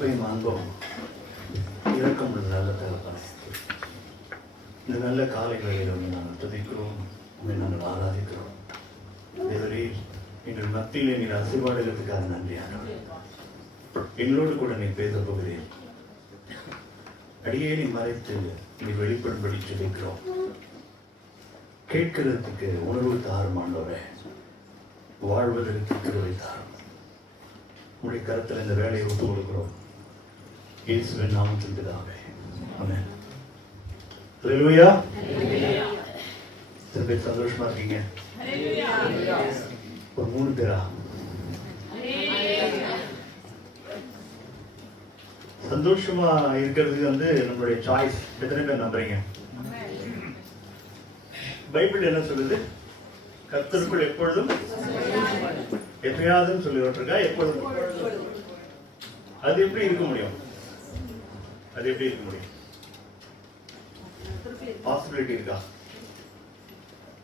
கிருபையும் அன்பும் இரக்கம் நல்ல தகப்பனே, இந்த நல்ல காலை வேளையில் நாங்கள் துதிக்கிறோம், உண்மை நாங்கள் ஆராதிக்கிறோம். தேவரே, எங்கள் மத்தியிலே நீர் ஆசீர்வாதத்துக்காக நன்றியான எங்களோடு கூட நீ பேச போகிறேன். அடியே நீ மறைத்து நீ வெளிப்படும்படி சொல்லிக்கிறோம். கேட்கிறதுக்கு உணர்வு தாரும் ஆண்டவரே, வாழ்வதற்கு கிருபை தாரும். உங்களுடைய கருத்தில் இந்த வேலையை ஒப்பு கொடுக்கிறோம். இயேசுவின் நாமத்தில் பிதாவே, ஆமென். ஹல்லேலூயா. சில பேர் சந்தோஷமா இருக்கீங்க. ஒரு 3 பேரா சந்தோஷமா இருக்கிறது நம்மளுடைய சாய்ஸ். எத்தனை பேர் நம்புறீங்க? பைபிள் என்ன சொல்லுது? கர்த்தருக்குள் எப்பொழுதும் எப்பயாவது சொல்லிருக்கா? எப்பொழுதும். அது எப்படி இருக்க முடியும்? அது எப்படி இருக்க முடியும்? பாசிபிலிட்டி இருக்கா?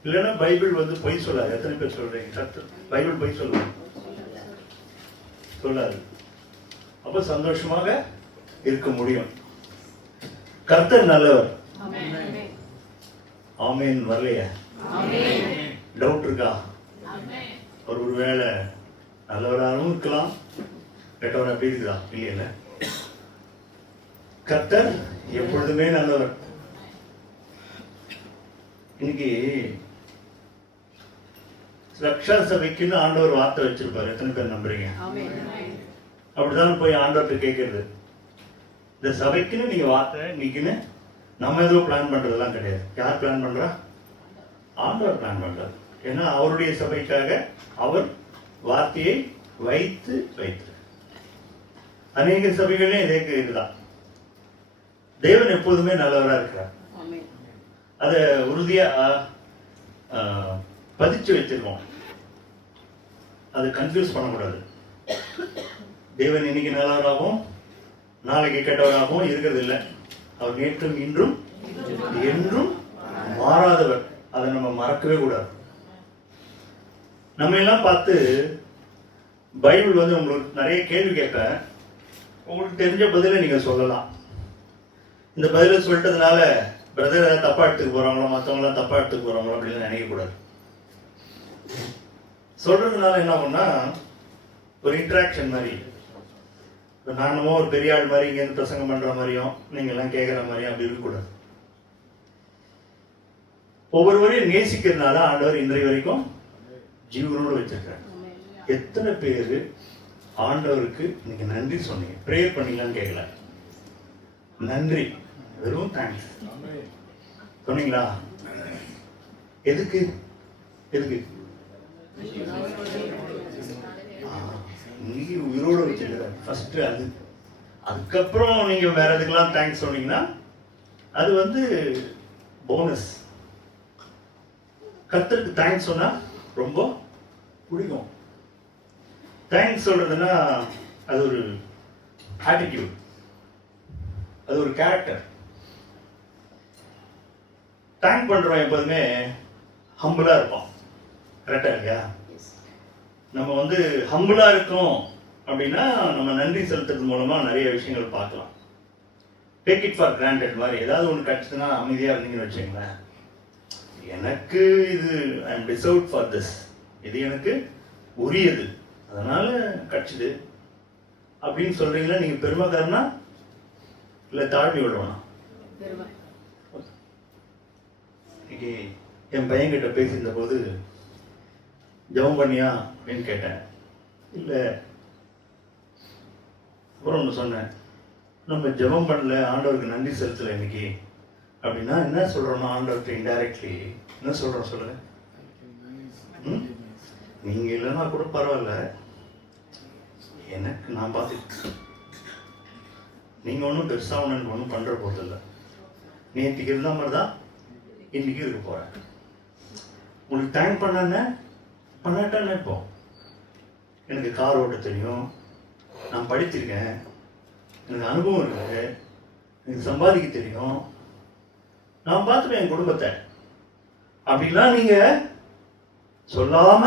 இல்லைன்னா பைபிள் பொய் சொல்லாது. எத்தனை பேர் சொல்றீங்க? பைபிள் பொய் சொல்லாது. அப்ப சந்தோஷமாக இருக்க முடியும். கர்த்தர் நல்லவர். ஆமென். வரலையா? டவுட் இருக்கா? ஒருவேளை நல்லவராகவும் இருக்கலாம், கெட்டவர் அப்படி இருக்குதா? இல்லையில. கர்த்தர் எப்பொழுதுமே நல்லவர். இன்னைக்கு ரக்ஷா சபைக்குன்னு ஆண்டவர் வார்த்தை வச்சிருப்பாரு. எத்தனை பேர் நம்புறீங்க? அப்படிதான் போய் ஆண்டவர்கிட்ட கேட்கறது. இந்த சபைக்குன்னு நீங்க வார்த்தை இன்னைக்குன்னு நம்ம ஏதோ பிளான் பண்றதெல்லாம் கிடையாது. யார் பிளான் பண்றா? ஆண்டவர் பிளான் பண்றார். ஏன்னா அவருடைய சபைக்காக அவர் வார்த்தையை வைத்து அநேக சபைகளே இதே இதுதான். தேவன் எப்போதுமே நல்லவரா இருக்கிறார். அதை உறுதியா பதிச்சு வச்சிருக்கோம். அதை கன்ஃபியூஸ் பண்ணக்கூடாது. தேவன் இன்னைக்கு நல்லவராகவும் நாளைக்கு கெட்டவராகவும் இருக்கிறது இல்லை. அவர் நேற்றும் இன்றும் என்றும் மாறாதவர். அதை நம்ம மறக்கவே கூடாது. நம்ம எல்லாம் பார்த்து பைபிள் உங்களுக்கு நிறைய கேள்வி கேட்பேன். உங்களுக்கு தெரிஞ்ச பதில நீங்க சொல்லலாம். இந்த பதில சொல்லிட்டதுனால பிரதர் ஏதாவது தப்பா எடுத்துக்க போறாங்களோ, மற்றவங்களாம் தப்பா எடுத்துக்க போறாங்களோ அப்படின்னு நினைக்க கூடாது. சொல்றதுனால என்ன பண்ணா ஒரு இன்டராக்ஷன் மாதிரி, நானுமோ ஒரு பெரிய ஆள் மாதிரி இங்க இருந்து பிரசங்கம் பண்ற மாதிரியும் நீங்க எல்லாம் கேட்கற மாதிரியும் அப்படி இருக்கக்கூடாது. ஒவ்வொருவரையும் நேசிக்கிறதுனால ஆண்டவர் இன்றைய வரைக்கும் ஜீவனோடு வச்சிருக்காரு. எத்தனை பேரு ஆண்டவருக்கு இன்னைக்கு நன்றி சொன்னீங்க? பிரேயர் பண்ணீங்களான்னு கேட்கல, நன்றி, வெறும் தேங்க்ஸ் சொன்னீங்களா? எதுக்கு இன்னைக்கு உயிரோட வச்சிருக்க ஃபர்ஸ்ட் அது. அதுக்கப்புறம் நீங்க வேற எதுக்கெல்லாம் தேங்க்ஸ் சொன்னீங்கன்னா அது போனஸ். கர்த்தருக்கு தேங்க்ஸ் சொன்னா ரொம்ப பிடிக்கும். தேங்க்ஸ் சொல்றதுன்னா அது ஒரு ஆட்டிடியூட், அது ஒரு கேரக்டர். தேங்க் பண்றோம் எப்போதுமே ஹம்பிளா இருப்போம். கரெக்டா இல்லையா? நம்ம ஹம்பிளா இருக்கோம் அப்படின்னா நம்ம நன்றி செலுத்துறது மூலமா நிறைய விஷயங்கள் பார்க்கலாம். டேக் இட் ஃபார் கிராண்டட் மாதிரி ஏதாவது ஒன்று கிடைச்சதுன்னா அமைதியா இருந்தீங்கன்னு வச்சுங்களேன். எனக்கு இது I am deserved for this, இது எனக்கு உரியது, அதனால கிடைச்சது அப்படின்னு சொல்றீங்களா? நீங்க பெருமைக்காரனா இல்ல தாழ்மை விடுவானா? இன்னைக்கு என் பையன் கிட்ட பேசியிருந்த போது ஜெபம் பண்ணியா அப்படின்னு கேட்டேன். இல்ல. அப்புறம் ஒன்று சொன்னேன், நம்ம ஜெபம் பண்ணல, ஆண்டவருக்கு நன்றி செலுத்தல இன்னைக்கு அப்படின்னா என்ன சொல்றோம்னா ஆண்டவர்கிட்ட இன்டைரக்ட்லி என்ன சொல்றோம் சொல்லுங்க? நீங்க இல்லைன்னா கூட பரவாயில்ல, எனக்கு நான் பார்த்து நீங்க ஒன்றும் பெருசா ஒன்றும் பண்ற போறது இல்லை. நேற்றுக்கு இருந்த மாதிரி தான் இன்னைக்கு இருக்க போறேன். உங்களுக்கு தேங்க் பண்ணாட்டான்னு இப்போ எனக்கு கார் ஓட்ட தெரியும், நான் படிச்சிருக்கேன், எனக்கு அனுபவம் இருக்கு, எனக்கு சம்பாதிக்க தெரியும், நான் பார்த்துட்டேன் என் குடும்பத்தை அப்படிலாம் நீங்க சொல்லாம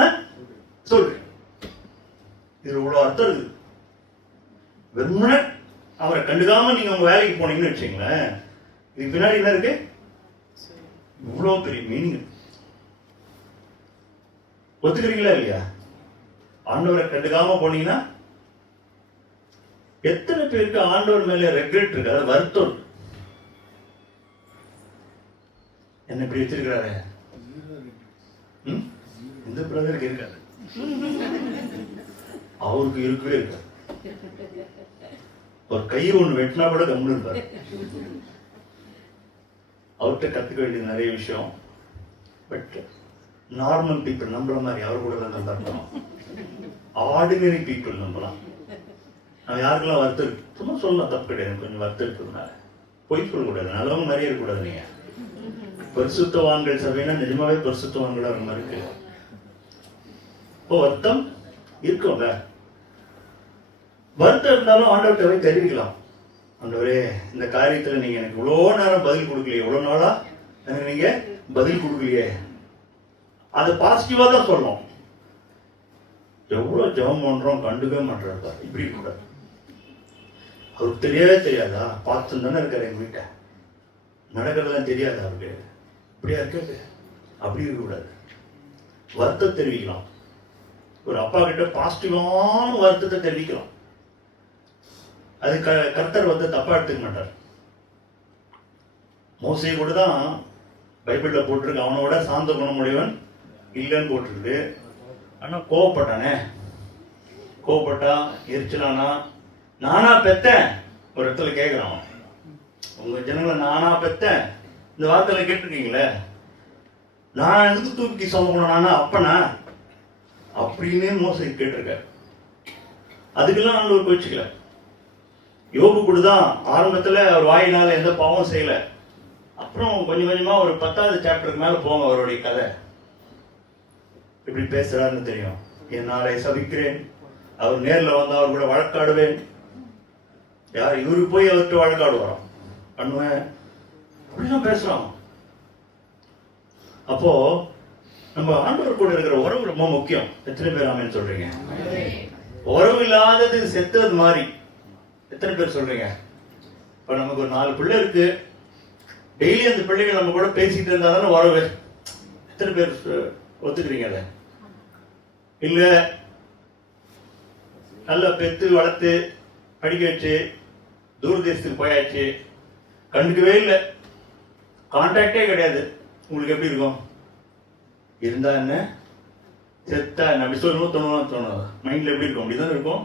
சொல்றேன். இது இவ்வளவு அர்த்தம் இருக்கு. வெறுமனே அவரை கண்டுக்காம நீங்க உங்க வேலைக்கு போனீங்கன்னு வச்சுங்களேன், இதுக்கு பின்னாடி என்ன இருக்கு? இவ்வளவு பெரிய மீனிங். ஒத்துக்கிறீங்களா இல்லையா? ஆண்டவரை கண்டுக்காம போனீங்கன்னா எத்தனை பேருக்கு ஆண்டவர் மேல ரெக்ரெட் இருக்கு, அதாவது வருத்தம். என்ன இப்படி வச்சிருக்கிறாரு, இந்த பிரதருக்கு இருக்காது, அவருக்கு இருக்கவே இருக்காது. ஒரு கையை ஒண்ணு வெட்டினா கூட கம்முன்னு இருப்பாரு. அவர்கிட்ட கத்துக்க வேண்டியது நிறைய விஷயம். பட் நார்மல் பீப்புள் நம்புற மாதிரி அவர் கூட தான் நல்லா இருக்கணும். ஆர்டினரி பீப்புள் நம்பலாம். நான் யாருக்கெல்லாம் வருத்தம் இருக்கு சும்மா சொல்லலாம், தப்பு கிடையாது. கொஞ்சம் வருத்தம் இருக்கிறதுனால பொய் சொல்லக்கூடாது, நல்லவங்க மாதிரியே இருக்கக்கூடாது. நீங்க பரிசுத்தவான்கள் சபைனா நிஜமாவே பரிசுத்தவான்களா இருக்க மாதிரி இருக்கு. இப்போ வருத்தம் இருக்கும்ல, வருத்தம் இருந்தாலும் ஆண்டவர்கிட்ட போய் தெரிவிக்கலாம். ஆண்டவரே, இந்த காரியத்துல நீங்க எனக்கு இவ்வளோ நேரம் பதில் கொடுக்கலையே, இவ்வளவு நாளா எனக்கு நீங்க பதில் கொடுக்கலையே. அது பாசிட்டிவா தான் சொல்லணும். எவ்வளவு ஜெபம் பண்றோம், கண்டுக்கவே மாட்டாரு. இப்படி கூட அவருக்கு தெரியவே தெரியாதா? பார்த்து தானே இருக்காரு எங்க வீட்டை, நடக்கிறதெல்லாம் தெரியாதா அவருக்கு? இப்படியா இருக்காது? அப்படி இருக்கக்கூடாது. வருத்தம் தெரிவிக்கலாம். ஒரு அப்பா கிட்ட பாசிட்டிவான வருத்தத்தை தெரிவிக்கலாம். அது கர்த்தர் வந்து தப்பா எடுத்துக்க மாட்டார். மோசே கூட தான் பைபிள்ல போட்டிருக்கு, அவனோட சாந்த குணமுடையவன் இல்லைன்னு போட்டிருக்கு. ஆனா கோவப்பட்டானே, கோவப்பட்டா எரிச்சலானா, நானா பெத்தேன். ஒரு இடத்துல கேட்கிறான், உங்க ஜனங்களை நானா பெத்தேன், இந்த வார்த்தையில கேட்டிருக்கீங்களே, நான் எதுக்கு தூக்கி சொல்லணும்னா அப்பனா அப்படின்னு மோசை கேட்டிருக்க. அதுக்கெல்லாம் ஆண்டவர் வச்சுக்கல. யோபு கூட தான் ஆரம்பத்துல அவர் வாயினால எந்த பாவம் செய்யல. அப்புறம் கொஞ்சம் கொஞ்சமா ஒரு 10வது சாப்டருக்கு மேல போங்க, அவருடைய கதை எப்படி பேசுறாருன்னு தெரியும். என் நாளை சபிக்கிறேன், அவர் நேர்ல வந்து அவர் கூட வழக்காடுவேன். யார் இவருக்கு போய் அவர்கிட்ட வழக்காடுவாராம், பண்ணுவேன் அப்படிலாம் பேசுறான். அப்போ நம்ம ஆண்டவர் கூட இருக்கிற உறவு ரொம்ப முக்கியம். எத்தனை பேர் ஆமென் சொல்றீங்க? உறவு இல்லாதது செத்தது மாதிரி. எத்தனை பேர் சொல்றீங்க? இப்ப நமக்கு ஒரு 4 பிள்ளை இருக்கு, டெய்லி அந்த பிள்ளைகள் நம்ம கூட பேசிட்டு இருந்தா தானே உறவு. எத்தனை பேர் ஒத்துக்கிறீங்க? அதை இல்ல நல்லா பெத்து வளர்த்து படிக்க வச்சு தூரதேசத்துக்கு போயாச்சு, கண்டுக்கவே இல்லை, கான்டாக்டே கிடையாது, உங்களுக்கு எப்படி இருக்கும்? இருந்தா என்ன, செத்தா என்ன, அப்படி சொல்லணும் தோணும். மைண்ட்ல எப்படி இருக்கும்? அப்படிதான் இருக்கும்.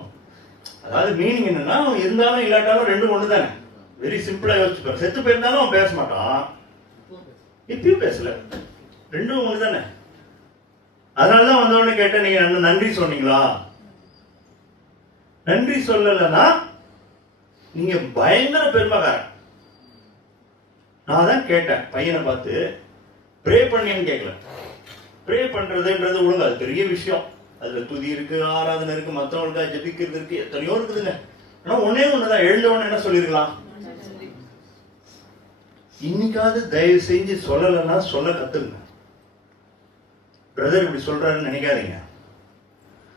அதாவது மீனிங் என்னன்னா, இருந்தாலும் இல்லாட்டாலும் ரெண்டும் ஒண்ணு தானே. வெரி சிம்பிளா யோசிச்சுப்பாரு. செத்து போயிருந்தாலும் அவன் பேச மாட்டான், இப்பயும் பேசல, ரெண்டும் ஒண்ணு தானே. அதனாலதான் வந்தவொடனே கேட்டேன், நீங்க நன்றி சொன்னீங்களா? நன்றி சொல்லலைன்னா நீங்க பயங்கர பெருமைக்காரன். நான் தான் கேட்டேன் பையனை பார்த்து, ப்ரே பண்ணின்னு கேட்கல. ப்ரே பண்றதுன்றது ஒழுங்கு, அது பெரிய விஷயம். அதுல துதி இருக்கு, ஆராதனை இருக்கு, மற்றவங்களுக்காக ஜெபிக்கிறது இருக்கு, எத்தனையோ இருக்குதுங்க. ஆனா ஒன்னே ஒண்ணுதான், எழுந்த உடனே என்ன சொல்லிருக்கலாம்? இன்னைக்காவது தயவு செஞ்சு சொல்லலைன்னா சொல்ல கத்துங்க. பிரதர் இப்படி சொல்றாருன்னு நினைக்காதீங்க.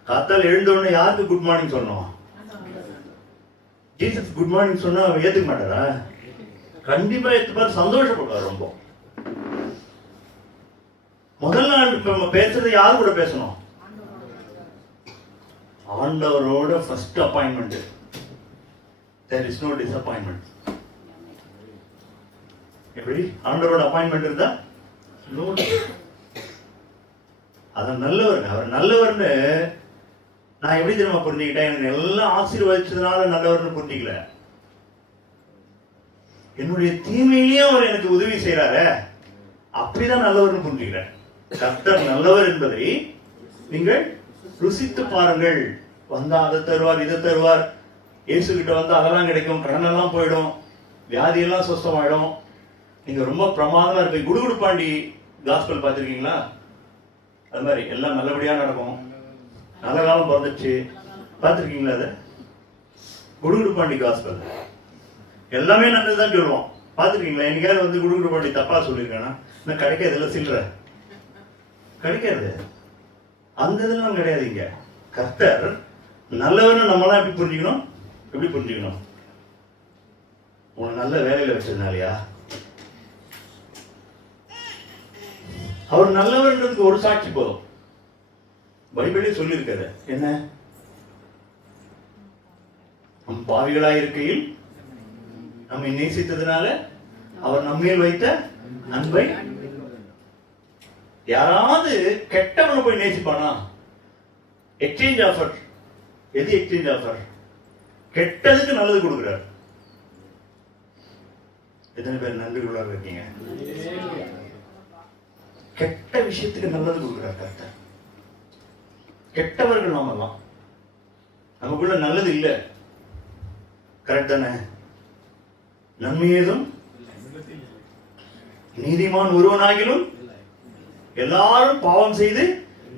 காத்தால் எழுந்த உடனே யாருக்கு குட் மார்னிங் சொன்னோம்? ஜீசஸ் குட் மார்னிங் சொன்னா ஏத்துக்க மாட்டாரா? கண்டிப்பா ஏத்துப்பாரு, சந்தோஷப்படுவார் ரொம்ப. முதல் நாள் நம்ம பேசுறது யாரு கூட பேசணும்? ஆண்டவரோட first appointment. there is no disappointment. எப்படி ஆண்டவரோட அப்பாயின்மெண்ட் இருந்தா அதான் நல்லவர். அவர் நல்லவர்னு நான் எப்படி தெரியுமா புரிஞ்சுக்கிட்டேன்? எனக்கு எல்லாம் ஆசீர்வதிச்சதுனால நல்லவர்னு புரிஞ்சுக்கல, என்னுடைய தீமையிலேயே அவர் எனக்கு உதவி செய்யறாரு, அப்படிதான் நல்லவர்னு புரிஞ்சுக்கிறேன். கர்த்தர் நல்லவர் என்பதை நீங்கள் ருசித்து பாருங்கள். வந்தா அதை தருவார், இதை தருவார். இயேசு கிட்ட வந்து அதெல்லாம் கிடைக்கும், கடன் எல்லாம் போயிடும், வியாதி எல்லாம் சுத்தமாயிடும். நீங்க ரொம்ப பிரமாதமா இருப்பீங்க. குடுகுடுப்பாண்டி காஸ்பல் பார்த்திருக்கீங்களா? அது மாதிரி எல்லாம் நல்லபடியா நடக்கும், நல்ல காலம் பிறந்துச்சு, பார்த்திருக்கீங்களா? அது குடுகுடுப்பாண்டி காஸ்பல் எல்லாமே நல்லதுதான் சொல்லுவோம். பார்த்துருக்கீங்களா? என்னைக்காவது வந்து குடுகுடுப்பாண்டி தப்பா சொல்லியிருக்கேன்னா? இன்னும் கிடைக்காது, இல்லை சில்லற கிடைக்காது, அந்த இதெல்லாம் கிடையாதுங்க. கர்த்தர் நல்லவன்னு நம்மளாம் எப்படி புரிஞ்சுக்கணும்? எப்படி புரிஞ்சுக்கணும்? உங்களை நல்ல வேலையில வச்சிருந்தாலையா? அவர் நல்லவர்ன்றதுக்கு ஒரு சாட்சி போதும். பைபிளே சொல்லியிருக்காரு, என்ன? நம் பாவிகளாயிருக்கையில் நம்மை நேசித்ததுனால அவர் நம்மேல் வைத்த அன்பை. யாராவது கெட்டவனை போய் நேசிப்பானா? Exchange offer. எது எக்ஸ்சேஞ்ச் ஆஃபர்? கெட்டதுக்கு நல்லது கொடுக்குறார். எத்தனை பேர் நன்றி உள்ளாக இருக்கீங்க? கெட்ட விஷயத்துக்கு நல்லது கொடுக்குறார் கர்த்தர். கெட்டவர்கள் நாமெல்லாம், நமக்குள்ள நல்லது இல்லை, கரெக்ட் தானே? நன்மையேதும் நீதிமான் ஒருவனாகிலும் எல்லாரும் பாவம் செய்து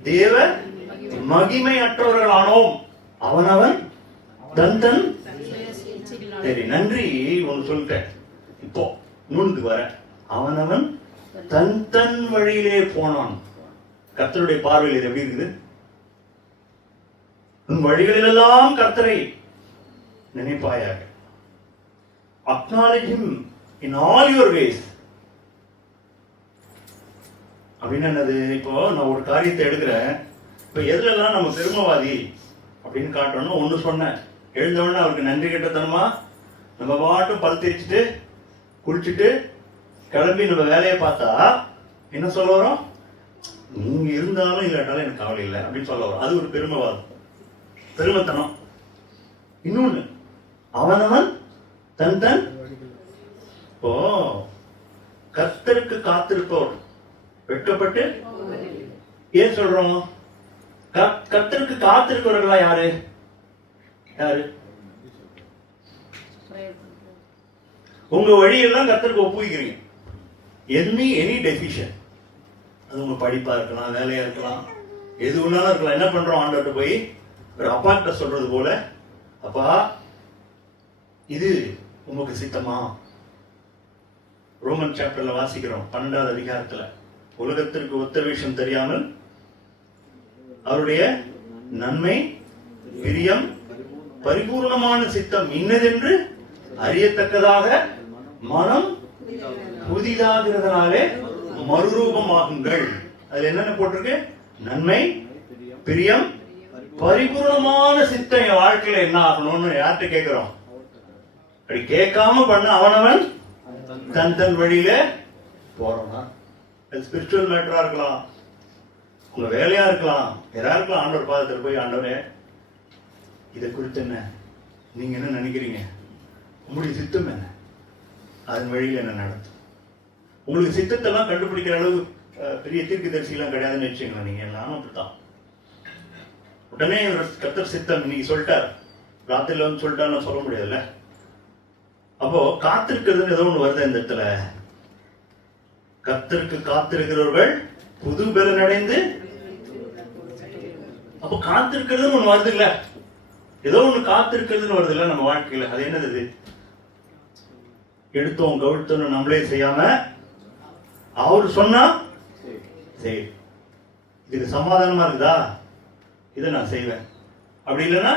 தேவ மகிமை அற்றவர்களானோம். அவனவன் தன் தன். சரி, நன்றி ஒன்று சொல்லிட்டேன். இப்போ நூலுக்கு வர, அவனவன் தன் தன் வழியிலே போனான். கர்த்தருடைய பார்வையில் இது எப்படி இருக்குது? உன் வழிகளிலெல்லாம் கர்த்தரை நினைப்பாயாக. Acknowledge him in all your ways. அப்படின்னு என்னது? இப்போ நான் ஒரு காரியத்தை எடுக்கிறேன், இப்போ எதுலெல்லாம் நம்ம பெருமவாதி அப்படின்னு காட்டணும். ஒன்று சொன்னேன், எழுந்தவொடனே அவருக்கு நன்றி கெட்டத்தனமா நம்ம பாட்டும் பல் தேய்ச்சிட்டு குளிச்சுட்டு கிளம்பி நம்ம வேலையை பார்த்தா என்ன சொல்ல வரோம்? நீங்க இருந்தாலும் இல்லாட்டாலும் எனக்கு கவலை இல்லை அப்படின்னு சொல்ல வரும். அது ஒரு பெருமைவாதம், பெருமைத்தனம். இன்னொன்னு, அவனவன் தன் தன். இப்போ கர்த்தருக்கு காத்திருப்பவர் வெட்கப்பட்டு. ஏன் சொல்றோம்? கர்த்தருக்கு காத்திருக்கிறவர்களா யாரு? யாரு? உங்க வழியெல்லாம் கர்த்தருக்கு ஒப்புவிக்கிறீங்க. எனி டெசிஷன், அது உங்க படிப்பா இருக்கலாம், வேலையா இருக்கலாம், எது ஒன்னாலும் இருக்கலாம். என்ன பண்றோம்? ஆண்டவர்கிட்ட போய் ஒரு அப்பாட்ட சொல்றது போல, அப்பா இது உங்களுக்கு சித்தமா? ரோமன் சாப்டர்ல வாசிக்கிறோம் 12வது அதிகாரத்துல, உலகத்திற்கு ஒத்த விஷயம் தெரியாமல் அவருடைய நன்மை பிரியம் பரிபூர்ணமான சித்தம் இன்னதென்று அறியத்தக்கதாக மனம் புதிதாகிறதுனாலே மறுரூபமாகுங்கள். அதுல என்னென்ன போட்டிருக்கு? நன்மை பிரியம் பரிபூர்ணமான சித்தம் என் வாழ்க்கையில என்ன ஆகணும்னு யார்கிட்ட கேட்கிறோம்? அப்படி கேட்காம பண்ண அவனவன் தன் தன் வழியில போறோம்னா, அது ஸ்பிரிச்சுவல் மேட்டரா இருக்கலாம், உங்க வேலையா இருக்கலாம், எதா இருக்கலாம். ஆண்டவர் பாதத்தில் போய், ஆண்டவரே இதை குறித்து என்ன நீங்க என்ன நினைக்கிறீங்க? உங்களுடைய சித்தம் என்ன? அதன் வழியில் என்ன நடத்தும்? உங்களுக்கு சித்தத்தெல்லாம் கண்டுபிடிக்கிற அளவு பெரிய தீர்க்கதரிசிலாம் கிடையாதுன்னு வச்சுங்களா? நீங்க எல்லாம் அப்படித்தான். உடனே கர்த்தர் சித்தம் இன்னைக்கு சொல்லிட்டார், ராத்திரில வந்து சொல்லிட்டாருன்னு சொல்ல முடியாதுல்ல. அப்போ காத்திருக்கிறதுன்னு ஏதோ ஒண்ணு வருது இந்த இடத்துல. கர்த்தருக்கு காத்திருக்கிறவர்கள் புது பலன் அடைந்து. அப்போ காத்திருக்கிறதுன்னு ஒண்ணு வருது இல்ல, ஏதோ ஒண்ணு காத்திருக்கிறதுன்னு வருது இல்ல நம்ம வாழ்க்கையில. அது என்னது? எடுத்தோம் கவிழ்த்தோம் நம்மளே செய்யாம அவரு சொன்னா சரி, இதுக்கு சமாதானமா இருக்குதா, இதை நான் செய்வேன். அப்படி இல்லைன்னா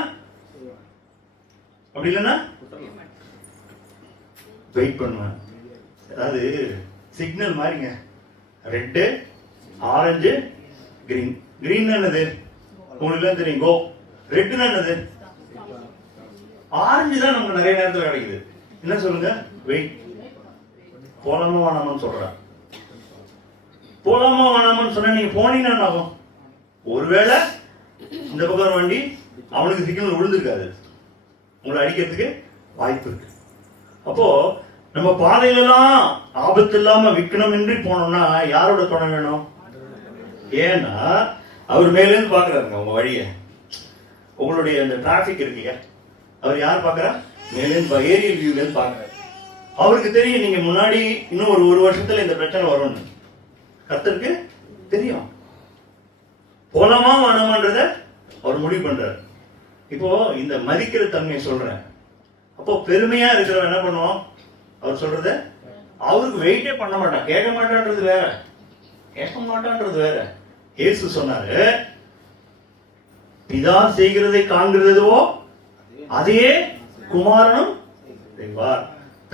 வெயிட் பண்ணுவேன். அதாவது சிக்னல் மாதிரிங்க, ரெட்டு ஆரஞ்சு கிரீன். கிரீன் என்னது உங்களுக்கு தெரியும், கோ. ரெட்டுன்னா என்னது? ஆரஞ்சு தான் நமக்கு நிறைய நேரத்தில் கிடைக்குது. என்ன சொல்லுங்க? வெயிட். போலாமா வேணாமான்னு சொல்றேன். போலாமா வேணாமான்னு சொன்ன நீங்க போனீங்கன்னா ஆகும். ஒருவேளை இந்த பக்கம் வண்டி அவனுக்கு சிக்னல் விழுந்திருக்காது, உங்களை அடிக்கிறதுக்கு வாய்ப்பு இருக்கு. அப்போ நம்ம பாதையிலலாம் ஆபத்து இல்லாம விக்கணும் இன்றி போனோம்னா யாரோட துணை வேணும்? ஏன்னா அவர் மேலேருந்து பாக்குறாருங்க உங்க வழிய. உங்களுடைய அந்த டிராபிக் இருக்கீங்க, அவர் யார் பாக்குறா? மேலேருந்து ஏரியல் வியூல இருந்து பாக்குறாரு. அவருக்கு தெரியும் நீங்க முன்னாடி இன்னும் ஒரு வருஷத்துல இந்த பிரச்சனை வரும்னு. கர்த்தருக்கு தெரியும். போலாமா வேணாமான்றத அவர் முடிவு பண்றாரு. இப்போ இந்த மதிக்கிற தன்மையை சொல்றேன். அப்போ பெருமையா இருக்கிறவன் என்ன பண்ணுவோம்? அவர் சொல்றத அவருக்கு வெயிட்டே பண்ண மாட்டான். கேட்க மாட்டான்றது வேற, கேட்க மாட்டான்றது வேற. இயேசு சொன்னாரு, பிதா செய்கிறதை காண்கிறதுவோ அதையே குமாரனும் செய்வார்.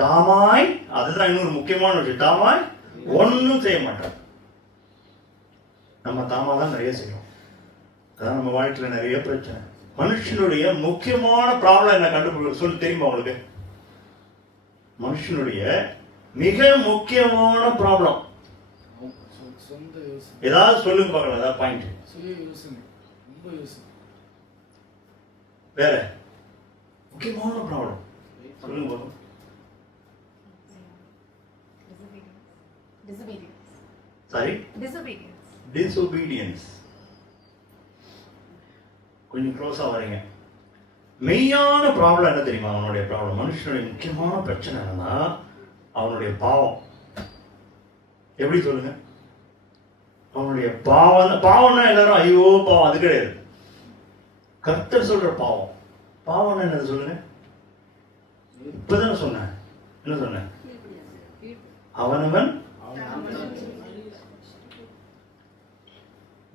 தாமாய், அதுதான் இன்னொரு முக்கியமான விஷயம், தாமாய் ஒன்றும் செய்ய மாட்டார். நம்ம தாமா தான் நிறைய செய்யும். அதான் நம்ம வாழ்க்கையில நிறைய பிரச்சனை. மனுஷனுடைய முக்கியமான ப்ராப்ளம் என்ன கண்டுபிடிக்க சொல்லி தெரியுமா உங்களுக்கு? மனுஷனுடைய மிக முக்கியமான ப்ராப்ளம் ஏதாவது சொல்லுங்க பார்க்கலாம். ஏதாவது பாயிண்ட் வேற முக்கியமான ப்ராப்ளம் சொல்லுங்க பார்க்கலாம். Sorry, disobedience. கொஞ்சம் க்ளோஸா வரீங்க. மெய்யான ப்ராப்ளம் என்ன தெரியுமா? அவனுடைய ப்ராப்ளம், மனுஷனுடைய முக்கியமான பிரச்சனை என்னன்னா அவனுடைய பாவம். எப்படி சொல்லுங்க? அவனுடைய பாவம். பாவம்னா எல்லாரும் ஐயோ பாவம், அது கிடையாது. கர்த்தர் சொல்ற பாவம். பாவம்னா என்னது சொல்லுங்க? இப்பதானே சொன்னேன். என்ன சொன்னேன்? அவனவன்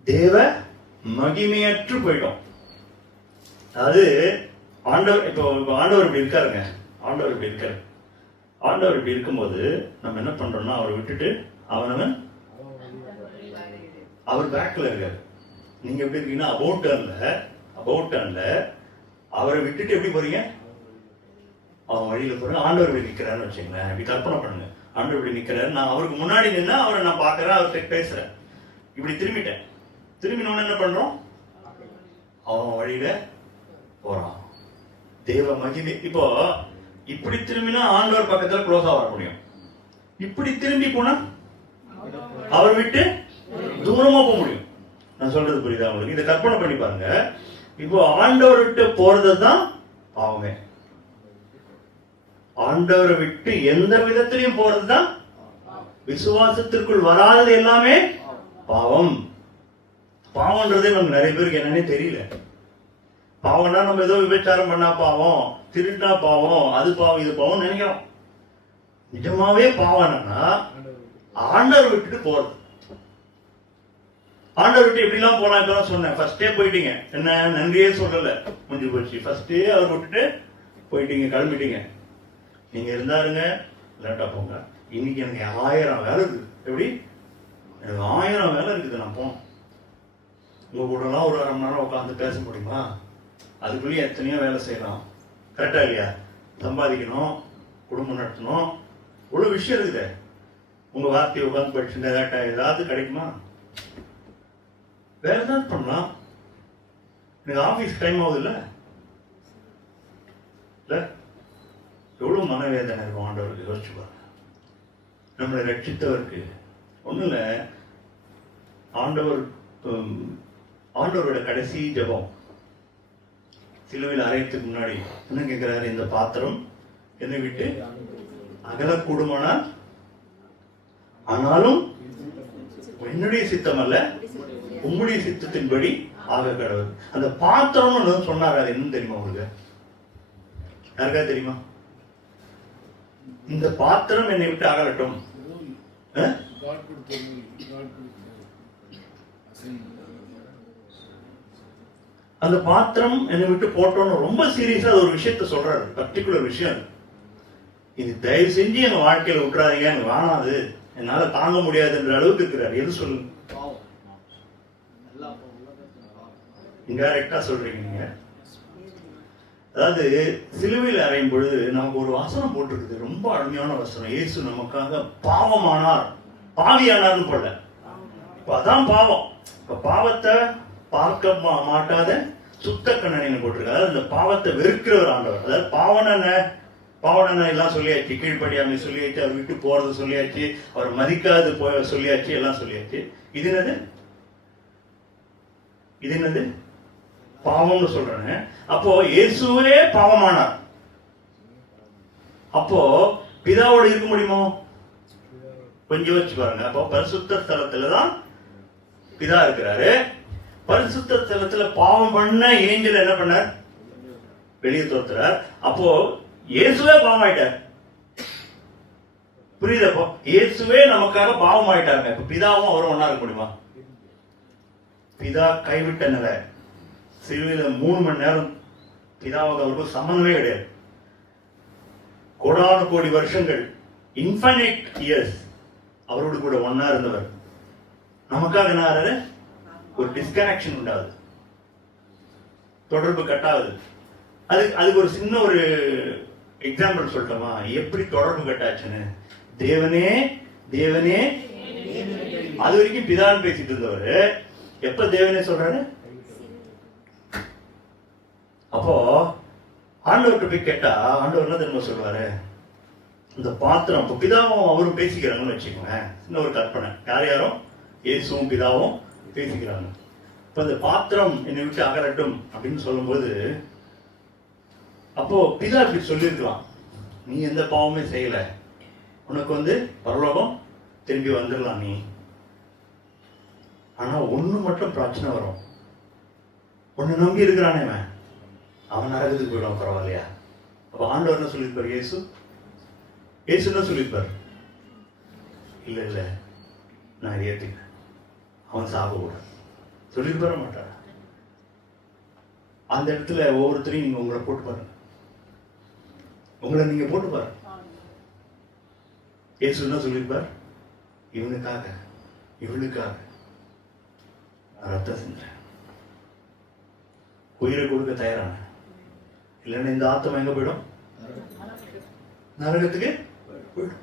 தேவ மகிமையற்று போயிடும். அதாவது ஆண்டவர் இப்போ ஆண்டவர் இப்படி இருக்காருங்க. ஆண்டவர் இப்படி இருக்காரு. ஆண்டவர் இப்படி இருக்கும்போது நம்ம என்ன பண்றோம்னா அவரை விட்டுட்டு அவனவன் அவர் பேக்ல இருக்காரு. நீங்க எப்படி இருக்கீங்கன்னா அபவுட் டர்ன்ல அவரை விட்டுட்டு எப்படி போறீங்க? அவன் வழியில போறேன். ஆண்டவர் இப்படி நிக்கிறாருன்னு வச்சுங்களேன். இப்படி கற்பனை பண்ணுங்க. ஆண்டவர் இப்படி நிக்கிறாரு, நான் அவருக்கு முன்னாடி நின்று அவரை நான் பாக்குறேன், அவர்கிட்ட பேசுறேன். இப்படி திரும்பிட்டேன். திரும்பினோன்னு என்ன பண்றோம்? அவன் வழியில போறான். தேவ மகிமை. இப்போ இப்படி திரும்பினா ஆண்டவர் பக்கத்துல க்ளோஸா வர முடியும். இப்படி திரும்பி போனா அவர் விட்டு தூரமா போக முடியும். நான் சொல்றது புரியுதா உங்களுக்கு? இதை கற்பனை பண்ணி பாருங்க. இப்போ ஆண்டவர் விட்டு போறதுதான் பாவமே. ஆண்டவரை விட்டு எந்த விதத்திலையும் போறதுதான், விசுவாசத்திற்குள் வராதது எல்லாமே பாவம். பாவம்ன்றதே நமக்கு நிறைய பேருக்கு என்னன்னே தெரியல. பாவம்னா நம்ம ஏதோ விபச்சாரம் பண்ணா பாவம், திருட்டா பாவம், அது பாவம், இது பாவம் நினைக்கிறோம். நிஜமாவே பாவம் என்னன்னா ஆண்டவர் விட்டுட்டு போறது. ஆண்டவர் விட்டு எப்படிலாம் போனா இப்பதான் சொன்னேன். ஃபர்ஸ்டே போயிட்டீங்க, என்ன நன்றியே சொல்லல, முடிஞ்சு போச்சு. ஃபர்ஸ்டே அவர் விட்டுட்டு போயிட்டீங்க, கிளம்பிட்டீங்க. நீங்க இருந்தாருங்க, லேட்டா போங்க. இன்னைக்கு எனக்கு 1000 வேலை இருக்குது. எப்படி? எனக்கு 1000 வேலை இருக்குது. நான் போனோம். உங்க கூடலாம் ஒரு 1/2 மணி நேரம் உட்காந்து பேச முடியுமா? அதுக்குள்ளேயே எத்தனையோ வேலை செய்யலாம். கரெக்டா இல்லையா? சம்பாதிக்கணும், குடும்பம் நடத்தணும், இவ்வளவு விஷயம் இருக்குது. உங்க வார்த்தையை உட்காந்து படிச்சுட்டா ஏதாவது கிடைக்குமா? வேற ஏதாவது பண்ணலாம். எனக்கு ஆபீஸ் டைம் ஆகுது இல்ல? எவ்வளவு மனவேதனை இருக்கும் ஆண்டவருக்கு. யோசிச்சு பாருங்க. நம்மளை ரட்சித்தவருக்கு ஒண்ணும் இல்ல. ஆண்டவரோட கடைசி ஜெபம் சிலுவையில் அறையத்துக்கு முன்னாடி என்ன கேட்கிறாரு? இந்த பாத்திரம் என்னை விட்டு அகலக்கூடுமானால், ஆனாலும் என்னுடைய சித்தம் அல்ல உம்முடைய சித்தத்தின்படி ஆக கடவுள். அந்த பாத்திரம்னு சொன்னாரு. அது என்ன தெரியுமா உங்களுக்கு? யாருக்கா தெரியுமா? இந்த பாத்திரம் என்னை விட்டு அகலட்டும். அந்த பாத்திரம் என்னை விட்டு போட்டோன்னு ரொம்ப சீரியஸா ஒரு விஷயத்த சொல்றாரு. பர்டிகுலர் விஷயம். இது தயவு செஞ்சு எங்க வாழ்க்கையில விட்டுறாதீங்க, எனக்கு வேணாது, என்னால தாங்க முடியாதுன்ற அளவுக்கு இருக்கிறார். எது சொல்லுங்க? இன்டைரக்டா சொல்றீங்க நீங்க. அதாவது சிலுவையில் அறையும் பொழுது நமக்கு ஒரு வசனம் போட்டிருக்குது, ரொம்ப அருமையான வசனம். இயேசு நமக்காக பாவமானார், பாவியானார்னு போல. இப்ப அதான் பாவம். இப்ப பாவத்தை பார்க்க மாட்டாத சுத்த கண்ணனை போட்டிருக்காரு. அந்த பாவத்தை வெறுக்கிற ஒரு ஆண்டவர். அதாவது பாவன எல்லாம் சொல்லியாச்சு, கீழ்ப்படியாமை சொல்லியாச்சு, அவர் விட்டு போறது சொல்லியாச்சு, அவர் மதிக்காது சொல்லியாச்சு, எல்லாம் சொல்லியாச்சு. இது என்னது பாவம்னு சொல்றேன். அப்போ இயேசுவே பாவமானார். அப்போ பிதாவோட இருக்க முடியுமோ? கொஞ்சம் வச்சு பாருங்க. அப்போ பரிசுத்த ஸ்தலத்துலதான் பிதா இருக்கிறாரு. பரிசுத்த ஸ்தலத்துல பாவம் பண்ண ஏஞ்சல் என்ன பண்ணார்? வெளியே தோத்துறார். அப்போ இயேசுவே பாவம் ஆயிட்டார். புரியுதப்போ? இயேசுவே நமக்காக பாவம் ஆயிட்டாங்க. இப்ப பிதாவும் அவரும் ஒன்னா இருக்க முடியுமா? பிதா கைவிட்ட நிலை. சிலுவையில 3 மணி நேரம் பிதாவுக்கு அவருக்கும் சம்பந்தமே கிடையாது. கோடானு கோடி வருஷங்கள், இன்ஃபைனைட் இயர்ஸ் அவரோடு கூட ஒன்னா இருந்தவர். நமக்காக என்ன ஆறாரு? ஒரு டிஸ்கனெக்ஷன் உண்டாகுது, தொடர்பு கட்டாகுது. அதுக்கு ஒரு சின்ன ஒரு எக்ஸாம்பிள் சொல்லட்டுமா? எப்படி தொடர்பு கட்டாச்சுன்னு. தேவனே தேவனே, அது வரைக்கும் பிதான்னு பேசிட்டு இருந்தவர் எப்ப தேவனே சொல்றாரு? அப்போ ஆண்டவர்கிட்ட போய் கேட்டா ஆண்டவர் என்ன தெரியுமா சொல்லுவாரு? இந்த பாத்திரம், இப்ப பிதாவும் அவரும் பேசிக்கிறாங்கன்னு வச்சுக்கோங்க. சின்ன ஒரு கற்பனை, யாரும் இயேசுவும் பிதாவும் பேசிக்கிறாங்க. இப்ப இந்த பாத்திரம் என்னை விட்டு அகலட்டும் அப்படின்னு சொல்லும்போது, அப்போ பிதா இப்படி சொல்லியிருக்கலாம், நீ எந்த பாவமே செய்யல, உனக்கு பரலோகம் திரும்பி வந்துடலாம் நீ. ஆனா ஒண்ணு மட்டும் பிரச்சனை வரும். ஒண்ணு நம்பி இருக்கிறானே அவன் நரகத்துக்கு போயிடுவான், பரவாயில்லையா? அப்ப ஆண்டவர் என்ன சொல்லியிருப்பார்? இயேசு என்ன சொல்லியிருப்பார்? இல்ல இல்ல, நான் ஏத்துக்கிறேன், அவன் சாக கூட சொல்லியிருப்பார மாட்டார். அந்த இடத்துல ஒவ்வொருத்தரையும் நீங்க உங்களை போட்டு பாருங்க, உங்களை நீங்க போட்டு பாருங்க. இயேசு என்ன சொல்லியிருப்பார்? இவனுக்காக இவனுக்காக ரத்தம் செஞ்சேன், உயிரை கொடுக்க தயாரான, இல்லைன்னா இந்த ஆத்மா எங்க போயிடும்? நரகத்துக்கு போயிடும்.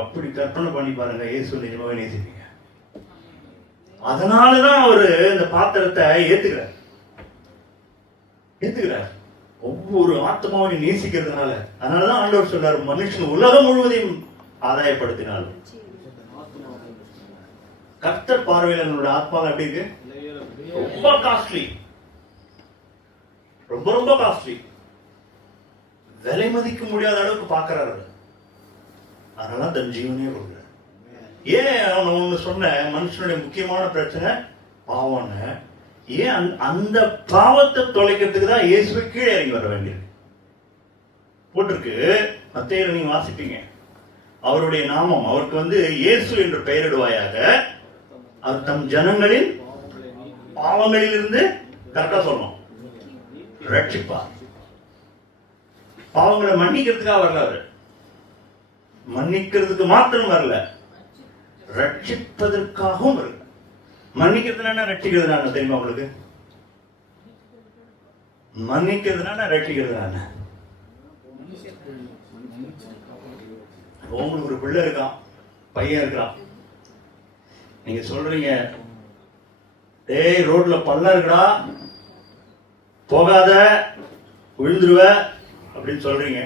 அப்படி கற்பனை பண்ணி பாருங்க, இயேசு நிஜமாவே நேசிப்பீங்க. அதனாலதான் அவரு இந்த பாத்திரத்தை ஏத்துக்கிறார். ஒவ்வொரு ஆத்மாவையும் நேசிக்கிறதுனால. அதனாலதான் ஆண்டவர் சொல்றாரு, மனுஷன் உலகம் முழுவதையும் ஆதாயப்படுத்தினார். கர்த்தர் பார்வையில் என்னோட ஆத்மா எப்படி இருக்கு? ரொம்ப காஸ்ட்லி, ரொம்ப ரொம்ப காஸ்ட்லி, விலை மதிக்க முடியாத அளவுக்கு பாக்குறாரு. அதனால தன் ஜீவனையே கொடுக்குறாரு. ஏன் அவன் ஒண்ணு சொன்ன, மனுஷனுடைய முக்கியமான பிரச்சனை பாவம்னு. ஏன் அந்த பாவத்தை தொலைக்கிறதுக்கு தான் இயேசுவை கீழே இறங்கி வர வேண்டியது போட்டிருக்கு. மத்தேயுல நீங்க வாசிப்பீங்க, அவருடைய நாமம், அவருக்கு இயேசு என்று பெயரிடுவாயாக, அவர் தம் ஜனங்களின் பாவங்களில் இருந்து, கரெக்டா சொல்லணும், ரட்சிப்பார். பாவங்களை மன்னிக்கிறதுக்காக வரல, அவர் மன்னிக்கிறதுக்கு மாத்திரம் வரல, ரட்சிப்பதற்காகவும் வரல. மன்னிக்கிறதுனா ரட்சிக்கிறதுனா தெரியுமா உங்களுக்கு? மன்னிக்கிறதுனா ரட்சிக்கிறதுனா, உங்களுக்கு ஒரு பிள்ளை இருக்கான், பையன் இருக்கிறான், நீங்க சொல்றீங்க, டேய் ரோட்ல பள்ளம் இருக்குடா, போகாத விழுந்துருவ அப்படின்னு சொல்றீங்க.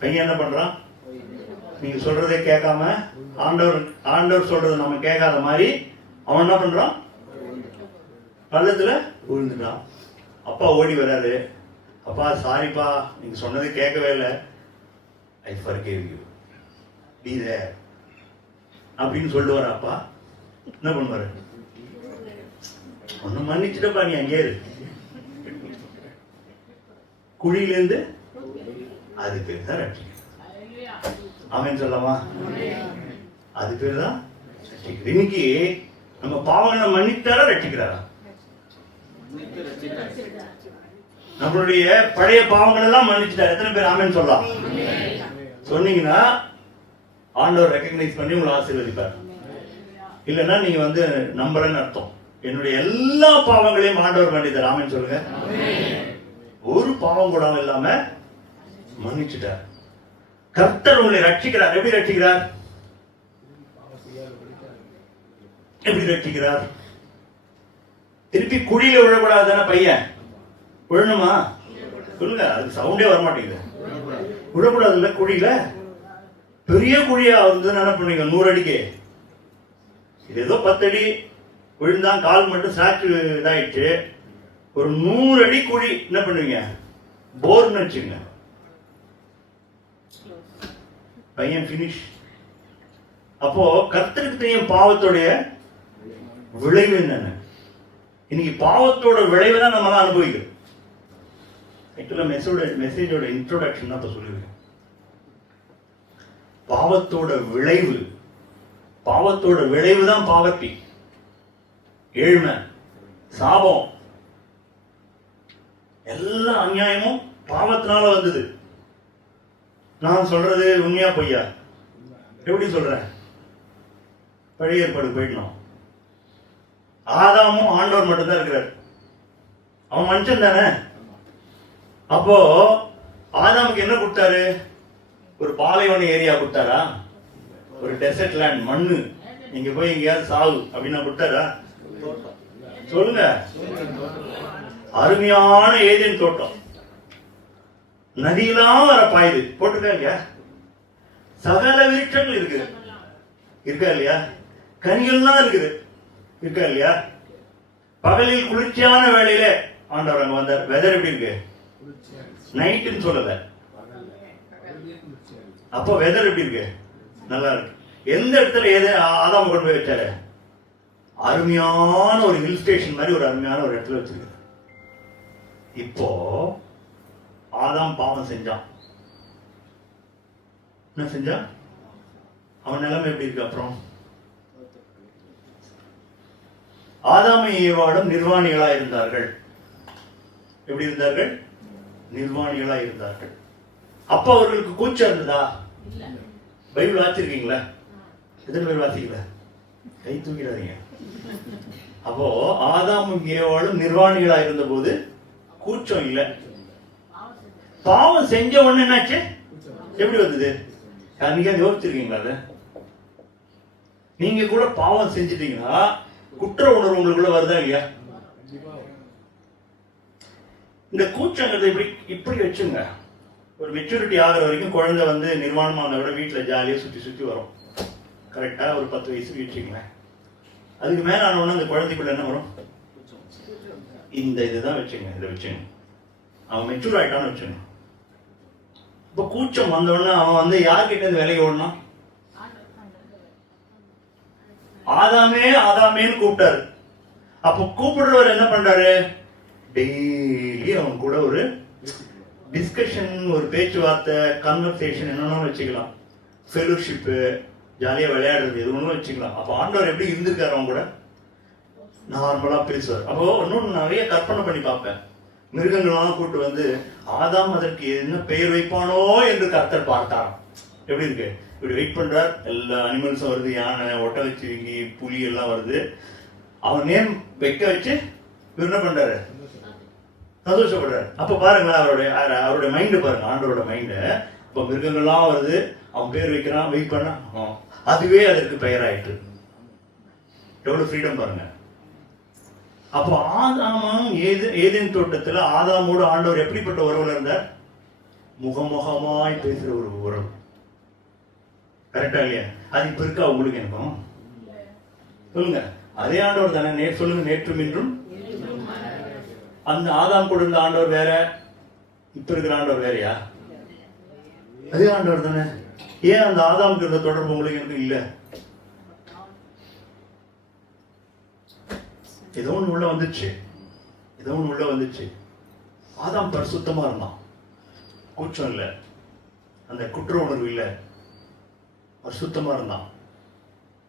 பையன் என்ன பண்றான்? நீங்க சொல்றதே கேட்காம, ஆண்டவர் சொல்றது நம்ம கேட்காத மாதிரி அவன் என்ன பண்றான்? பள்ளத்துல விழுந்துட்டான். அப்பா ஓடி வராரு, அப்பா சாரிப்பா, நீங்க சொன்னதை கேட்கவே இல்லை, ஐ ஃபர்கிவ் யூ, பீ தேர் அப்படின்னு சொல்லிட்டு வர அப்பா என்ன பண்ணுவாரு? ஒன்னு மன்னிச்சுட்டப்பா, நீ அங்கே இரு. குழியிலிருந்து அது பேர் தான் ரட்சிக்க. ஆமென் சொல்லலாமா? அது பேர் தான் ரட்சிக்க. இன்னைக்கு நம்ம பாவங்களை மன்னித்தாரா ரட்சிக்கிறாரா? நம்மளுடைய பழைய பாவங்கள் எல்லாம் மன்னிச்சுட்டார். எத்தனை பேர் ஆமென் சொல்லலாம்? சொன்னீங்கன்னா ஆண்டவர் ரெகக்னைஸ் பண்ணி உங்களை ஆசீர்வதிப்பார். இல்லைன்னா நீங்க நம்பலன்னு அர்த்தம். என்னுடைய எல்லா பாவங்களையும் ஆண்டவர் மன்னித்தார். ஆமென் சொல்லுங்க. ஒரு பாவம் கூட இல்லாம மன்னிச்சுட்டார். கர்த்தர் உங்களை ரட்சிக்கிறார். எப்படி ரட்சிக்கிறார்? எப்படி ரட்சிக்கிறார்? திருப்பி குழியில விழக்கூடாதுதானே பையன்? விழணுமா? சொல்லுங்க, அதுக்கு சவுண்டே வரமாட்டேங்குது. விழக்கூடாது இல்ல குழியில. பெரிய குழியா என்ன பண்ணுவீங்க? 100 அடிக்கு. இது ஏதோ 10 அடி விழுந்தான், கால் மட்டும் சாச்சு இதாயிடுச்சு. ஒரு 100 அடி குழி என்ன பண்ணுவீங்க? போர்னு வச்சுங்க, பையன் பினிஷ். அப்போ கர்த்தருக்கு தெரியும் பாவத்துடைய விளைவு என்னன்னு. இன்னைக்கு பாவத்தோட விளைவு தான் நம்ம அனுபவிக்கிறோம். ஆக்சுவலா மெசேஜோட இன்ட்ரோடக்ஷன் தான் இப்ப சொல்லுவேன். பாவத்தோட விளைவு, பாவத்தோட விளைவு தான் பாவத்தி, ஏழ்மை, சாபம், எல்லா அநியாயமும் பாவத்தினால வந்தது. நான் சொல்றது உண்மையா பொய்யா? எப்படி சொல்றேன்? பழைய ஏற்பாடு போயிடணும். ஆதாமும் ஆண்டவர் மட்டும்தான் இருக்கிறார். அவன் மனுஷன் தானே. அப்போ ஆதாமுக்கு என்ன கொடுத்தாரு? ஒரு பாலைவன ஏரியா கொடுத்தாரா? ஒரு டெசர்ட் லேண்ட், மண்ணு, நீங்க போய் எங்கேயாவது சாவு அப்படின்னா கொடுத்தாரா? சொல்லுங்க. அருமையான ஏதேன் தோட்டம், நதியெல்லாம் வர பாயுது, போட்டுருக்கா இல்லையா? சகல விருட்சங்கள் இருக்குது, இருக்கா இல்லையா? கனிகள்லாம் இருக்குது, இருக்கா இல்லையா? பகலில் குளிர்ச்சியான வேளையில ஆண்டவர் அங்க வந்தார். வெதர் எப்படி இருக்கு? நைட்டுன்னு சொல்லல, அப்போ வெதர் எப்படி இருக்கு? நல்லா இருக்கு. எந்த இடத்துல ஆதாம் கொண்டு போய் வச்சாரு? அருமையான ஒரு ஹில் ஸ்டேஷன் மாதிரி ஒரு அருமையான ஒரு இடத்துல வச்சிருக்க. இப்போ ஆதாம் பாவம் செஞ்சான். என்ன செஞ்சான்? அவன் நிலைமை எப்படி இருக்கு? அப்புறம் ஆதாமும் ஏவாளும் நிர்வாணிகளா இருந்தார்கள். எப்படி இருந்தார்கள்? நிர்வாணிகளா இருந்தார்கள். அப்ப அவர்களுக்கு கூச்சம் இருந்ததா? பைபிள் வாசிச்சிருக்கீங்களா? எத்தனை பேர் வாசிக்கல? கை தூக்கிடாதீங்க. அப்போ ஆதாமும் ஏவாளும் நிர்வாணிகளா இருந்த போது கூச்சம் இல்லை. பாவம் செஞ்ச உடனே என்னாச்சு? எப்படி வந்தது? நீங்க யோசிச்சிருக்கீங்களா? அத நீங்க கூட பாவம் செஞ்சிட்டீங்கன்னா குற்ற உணர்வு உங்களுக்குள்ள வருதா இல்லையா? இந்த கூச்சங்கிறத இப்படி வச்சுங்க. ஒரு மெச்சூரிட்டி ஆகிற வரைக்கும் குழந்தை வந்து நிர்வாணமா இருந்தா கூட வீட்டுல ஜாலியா சுத்தி சுத்தி வரும். கரெக்டா ஒரு 10 வயசுக்கு வச்சுக்கங்களேன். அதுக்கு மேல ஆனவொன்னா அந்த குழந்தைக்குள்ள என்ன வரும்? இந்த இதுதான் வச்சுங்க, இதை வச்சுங்க. அவன் மெச்சூர் ஆயிட்டான்னு வச்சுங்க. இப்ப கூச்சம் வந்தவொடனே அவன் வந்து யார்கிட்ட இருந்து விலகி ஓடணும்? ஆதாமே ஆதாமேன்னு கூப்பிட்டாரு. அப்ப கூப்பிடுறவர் என்ன பண்றாரு? டெய்லி அவன் கூட ஒரு டிஸ்கஷன், ஒரு பேச்சுவார்த்தை, கன்வர்சேஷன் என்னன்னு வச்சுக்கலாம். ஃபெலோஷிப்பு, ஜாலியா விளையாடுறது, எது ஒன்றும் வச்சுக்கலாம். அப்ப ஆண்டவர் எப்படி இருந்திருக்காரு? அவன் கூட நார்மலா பேசுவார். அப்போ இன்னும் நிறைய கற்பனை பண்ணி பார்ப்பேன். மிருகங்கள்லாம் கூட்டு வந்து ஆதாம் அதற்கு என்ன பெயர் வைப்பானோ என்று கர்த்தர் பார்த்தாராம். எப்படி இருக்கு? இப்படி வெயிட் பண்றார். எல்லா அனிமல்ஸும் வருது, யானை, ஒட்டகச்சிவிங்கி, புலி எல்லாம் வருது. அவன் நேம் வைக்க வச்சு இவர் என்ன பண்றாரு? சந்தோஷப்படுறாரு. அப்ப பாருங்களேன், அவருடைய மைண்டு பாருங்க, ஆண்டவரோட மைண்டு. இப்ப மிருகங்கள்லாம் வருது, அவன் பேர் வைக்கிறான், வெயிட் பண்ண, அதுவே அதற்கு பெயர் ஆயிட்டு. எவ்வளவு ஃப்ரீடம் பாருங்க. அப்போ ஆதாமும் ஏதேன் தோட்டத்துல ஆதாமோடு ஆண்டவர் எப்படிப்பட்ட உறவுல இருந்தார்? முகமுகமாய் பேசுற ஒரு உறவு. கரெக்டா இல்லையா? அது இப்ப இருக்கா உங்களுக்கு? எனக்கும் சொல்லுங்க. அதே ஆண்டவர் தானே. சொல்லுங்க, நேற்றும் இன்றும். அந்த ஆதாம் கூட இருந்த ஆண்டவர் வேற, இப்ப இருக்கிற ஆண்டவர் வேறையா? அதே ஆண்டவர் தானே. ஏன் அந்த ஆதாமுக்கு இருந்த தொடர்பு உங்களுக்கு எனக்கு இல்ல? ஏதோ ஒண்ணு உள்ள வந்துச்சு, ஏதோ ஒண்ணு உள்ள வந்துச்சு. ஆதாம் பரிசுத்தமா இருந்தான், கூச்சம் இல்ல, அந்த குற்ற உணர்வு இல்ல, பரிசுத்தமா இருந்தான்.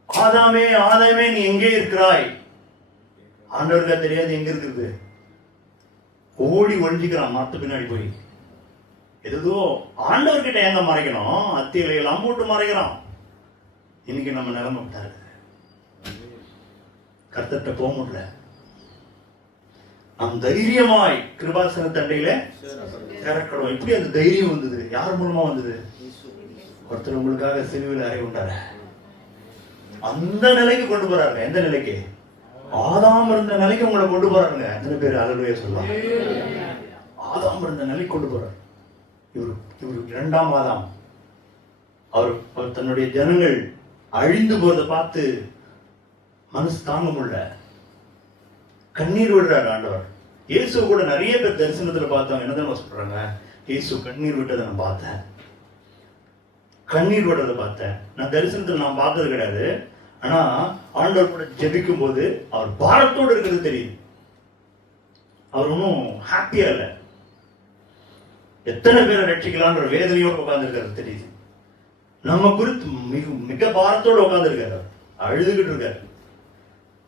ஆதாமே ஆதாமே நீ எங்கே இருக்கிறாய்? ஆண்டவருக்கா தெரியாது எங்க இருக்குது. ஓடி ஒழிஞ்சிக்கிறான் மரத்து பின்னாடி போய். ஏதோ ஆண்டவர்கிட்ட எங்க மறைக்கணும்? அத்தியில எல்லாம் போட்டு மறைக்கிறான். இன்னைக்கு நம்ம நிலைமை விட்டாரு. கர்த்தர்கிட்ட போக முடியல. நம் தைரியமாய் கிருபாசன தண்டையில திறக்கணும். எப்படி அந்த தைரியம் வந்தது? யார் மூலமா வந்தது? ஒருத்தர் உங்களுக்காக சிலுவையில் அறை உண்டாரு. அந்த நிலைக்கு கொண்டு போறாங்க. எந்த நிலைக்கு? ஆதாம் இருந்த நிலைக்கு உங்களை கொண்டு போறாங்க. எத்தனை பேர் அல்லேலூயா சொல்லலாம்? ஆதாம் இருந்த நிலைக்கு கொண்டு போறார். இவர் இரண்டாம் ஆதாம். அவர் தன்னுடைய ஜனங்கள் அழிந்து போறதை பார்த்து மனசு தாங்க முடியல, கண்ணீர் விடுறாரு ஆண்டவர். இயேசு கூட நிறைய பேர் தரிசனத்துல பார்த்தவங்க என்னதான் சொல்றாங்க? இயேசு கண்ணீர் விட்டதை நான் பார்த்தேன், கண்ணீர் விடுறதை பார்த்தேன். நான் தரிசனத்தில் நான் பார்த்தது கிடையாது. ஆனா ஆண்டவர் கூட ஜெபிக்கும் போது அவர் பாரத்தோடு இருக்கிறது தெரியுது. அவர் ஒன்றும் ஹாப்பியா இல்லை. எத்தனை பேரை ரட்சிக்கலான்ற வேதனையோடு உட்கார்ந்து இருக்காரு தெரியுது. நம்ம குறித்து மிக பாரத்தோடு உட்கார்ந்து இருக்காரு, அழுதுகிட்டு இருக்காரு.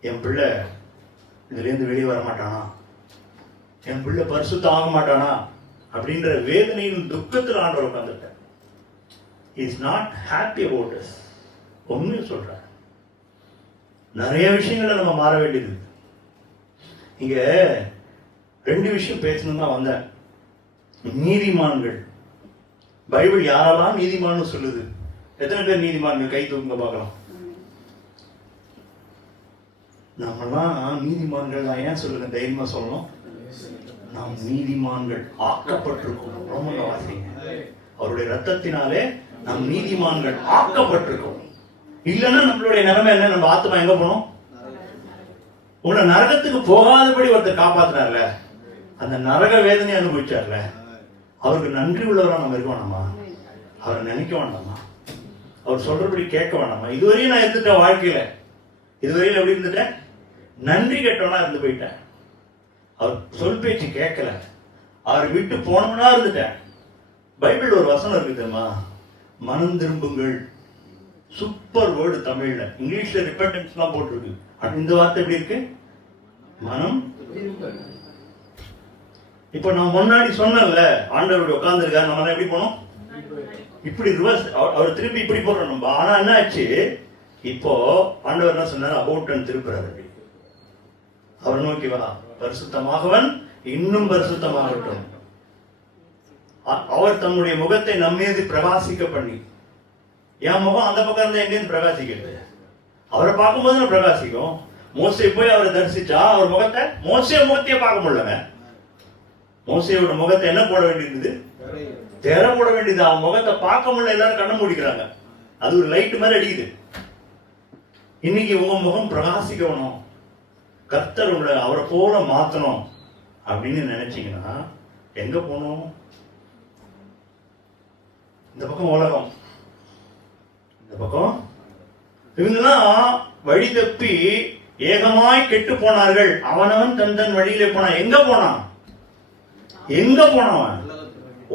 என் பிள்ளை இதுல இருந்து வெளியே வர மாட்டானா, என் பிள்ளை பரிசுத்தம் ஆக மாட்டானா அப்படின்ற வேதனையின் துக்கத்தில் ஆண்டவர் உட்கார்ந்துட்டார். Is not happy about us. ஒன்று சொல்றேன், நிறைய விஷயங்களை நம்ம மாற வேண்டியது. இங்க 2 விஷயம் பேசணும் தான் வந்தேன். நீதிமான்கள், பைபிள் யாரெல்லாம் நீதிமான்னு சொல்லுது? எத்தனை பேர் நீதிமான்கள்? கை தூக்குங்க பார்க்கலாம். நாமெல்லாம் நீதிமான்கள் தான். ஏன் சொல்லுங்க, தைரியமா சொல்லணும். நாம் நீதிமான்கள் ஆக்கப்பட்டிருக்கோம். ரொம்ப வாசிங்க. அவருடைய ரத்தத்தினாலே நாம் நீதிமான்கள் ஆக்கப்பட்டிருக்கோம். இல்லைன்னா நம்மளுடைய நிலைமை என்ன? நம்ம ஆத்மா எங்க போனோம்? உங்களை நரகத்துக்கு போகாதபடி ஒருத்தர் காப்பாத்தினார்ல, அந்த நரக வேதனை அனுபவிச்சார்ல, அவருக்கு நன்றி உள்ளவரா நம்ம இருக்க வேணாமா? அவரை நினைக்க வேண்டாமா? அவர் சொல்றபடி கேட்க வேண்டாமா? இதுவரையும் நான் இருந்துட்டேன் வாழ்க்கையில, இதுவரையும் எப்படி இருந்துட்டேன்? நன்றி கேட்டவனா இருந்து போயிட்டேன். அவர் சொல் பேச்சு கேட்கல, அவர் விட்டு போனவனா இருந்துட்டேன். பைபிள் ஒரு வசனம் இருக்கு தெரியுமா? மனம் திரும்புங்கள். சூப்பர் வேர்டு தமிழ்ல. இங்கிலீஷ்ல ரிப்பெண்டன்ஸ் எல்லாம் போட்டிருக்கு. இந்த வார்த்தை எப்படி இருக்கு? மனம். இப்ப நான் முன்னாடி சொன்னேன்ல, ஆண்டவருடைய உட்கார்ந்து இருக்காரு, நம்ம எப்படி போனோம்? இப்படி ரிவர்ஸ். அவர் திருப்பி இப்படி போடுறோம் நம்ம. ஆனா என்ன ஆச்சு? இப்போ ஆண்டவர் என்ன சொன்னார்? அபவுட் திருப்புறாரு. அவர் நோக்கி வா, பரிசுத்தமாகவன் இன்னும் பரிசுத்தமாகட்டும். அவர் தன்னுடைய முகத்தை நம்மீது பிரகாசிக்க பண்ணி, என் முகம் அந்த பக்கம் இருந்தா எங்கேருந்து பிரகாசிக்கிறது? அவரை பார்க்கும்போது நான் பிரகாசிக்கும். மோசே போய் அவரை தரிசிச்சா அவர் முகத்தை, மோசே முகத்தையே பார்க்க முடியலங்க. மோசையோட முகத்தை என்ன போட வேண்டியது? திரை போட வேண்டியது. அவன் முகத்தை பார்க்க முடியல, எல்லாரும் கண்ண மூடிக்கிறாங்க. அது ஒரு லைட் மாதிரி அடிக்குது. இன்னைக்கு உங்க முகம் பிரகாசிக்கணும், கர்த்தர் உங்களை அவரை போல மாத்தணும் அப்படின்னு நினைச்சீங்கன்னா எங்க போகணும்? இந்த பக்கம் உலகம், இந்த பக்கம். இவங்கெல்லாம் வழி தப்பி ஏகமாய் கெட்டு போனார்கள். அவனவன் தன் தன் வழியிலே போனான். எங்க போனான்? எங்க போனவன்?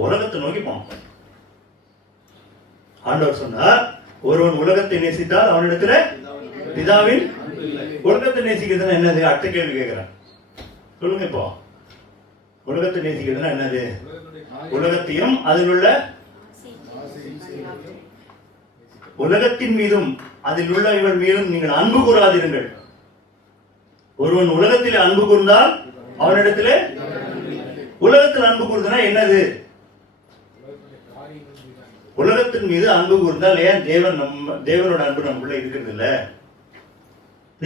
உலகத்தை நோக்கி போனான். ஆண்டவர் சொன்னார், ஒருவன் உலகத்தை நேசித்தால் அவனிடத்துல பிதாவின். உலகத்தை நேசிக்கிறதுனா என்னது? அடுத்த கேள்வி கேட்கிறேன், சொல்லுங்க. இப்போ உலகத்தை நேசிக்கிறதுனா என்னது? உலகத்தையும் அதில் உள்ள உலகத்தின் மீதும் அதில் உள்ள இவள் மீதும் நீங்கள் அன்பு கூறாதீர்கள். ஒருவன் உலகத்தில் அன்பு கூர்ந்தால் அவனிடத்திலே. உலகத்தில் அன்பு கூறுதுனா என்னது? உலகத்தின் மீது அன்பு கூர்ந்தால் ஏன் தேவனோட அன்பு நமக்குள்ள இருக்கிறது இல்ல?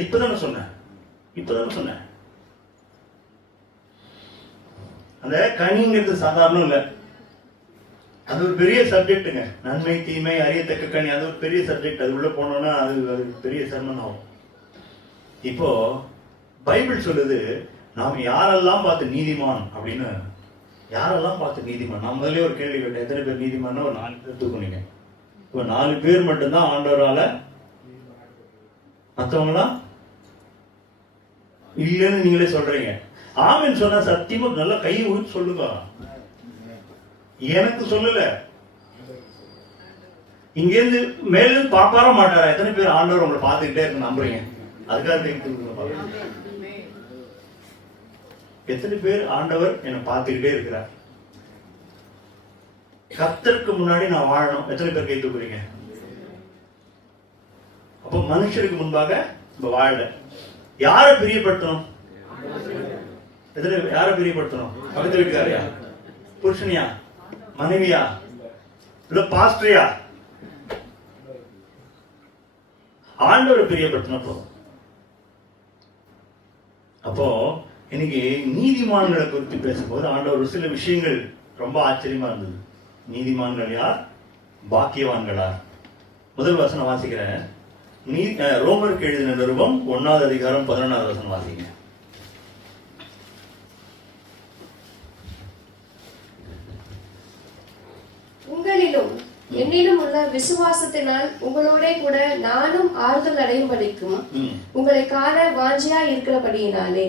இப்பதானே சொன்னேன். அந்த கனிங்கிறது சாதாரணம் இல்ல, அது ஒரு பெரிய சப்ஜெக்டுங்க. நன்மை தீமை அறியத்தக்க கனி, அது ஒரு பெரிய சப்ஜெக்ட். அது உள்ள போனோம்னா அது பெரிய சர்மன் ஆகும். இப்போ பைபிள் சொல்லுது, நாம் யாரெல்லாம் பார்த்து நீதிமான் அப்படின்னு. யாரெல்லாம் பார்த்து நீதிமான்? நான் முதலே ஒரு கேள்வி கேட்டேன், எத்தனை பேர் நீதிமான்? ஒரு 4 பேர் தூக்குனீங்க. இப்போ 4 பேர் மட்டும்தான் ஆண்டவரால, மற்றவங்களாம் இல்லைன்னு நீங்களே சொல்றீங்க. ஆமென் சொன்னா சத்தியமா நல்லா கை ஊற்றி சொல்லுங்க. எனக்கு சொல்லல, இங்கேருந்து மேலும் பாப்பார மாட்டாரா? எத்தனை பேர் ஆண்டவர் உங்களை பார்த்துக்கிட்டே இருக்கு நம்புறீங்க? அதுக்காக எத்தனை பேர் ஆண்டவர் என்னை பார்த்துக்கிட்டே இருக்கிறார்? கர்த்தருக்கு முன்னாடி நான் வாழணும். எத்தனை பேர் கை தூக்குறீங்க? அப்ப மனுஷருக்கு முன்பாக வாழல. யாரை பிரியப்படுத்தணும்? யாரை பிரியப்படுத்தணும்? பக்கத்து வீட்டுக்காரியா? புருஷனியா? மனைவியா? இல்ல பாஸ்டரியா? ஆண்டவரை பிரியப்படுத்தினப்போ. அப்போ இன்னைக்கு நீதிமான்களை குறித்து பேசும்போது ஆண்டவர் ஒரு சில விஷயங்கள் ரொம்ப ஆச்சரியமா இருந்தது. நீதிமான்கள் யார்? பாக்கியவான்களா? முதல் வசனம் வாசிக்கிறேன். ரோமருக்கு எழுதின நிருபம் 1வது அதிகாரம் 11வது வசனம் வாசிங்க. உங்களிலும் என்னிலும் உள்ள விசுவாசத்தினால் உங்களோட கூட நானும் ஆறுதல் அடையும்படிக்கும் உங்களை காண வாஞ்சியா இருக்கிறபடியினாலே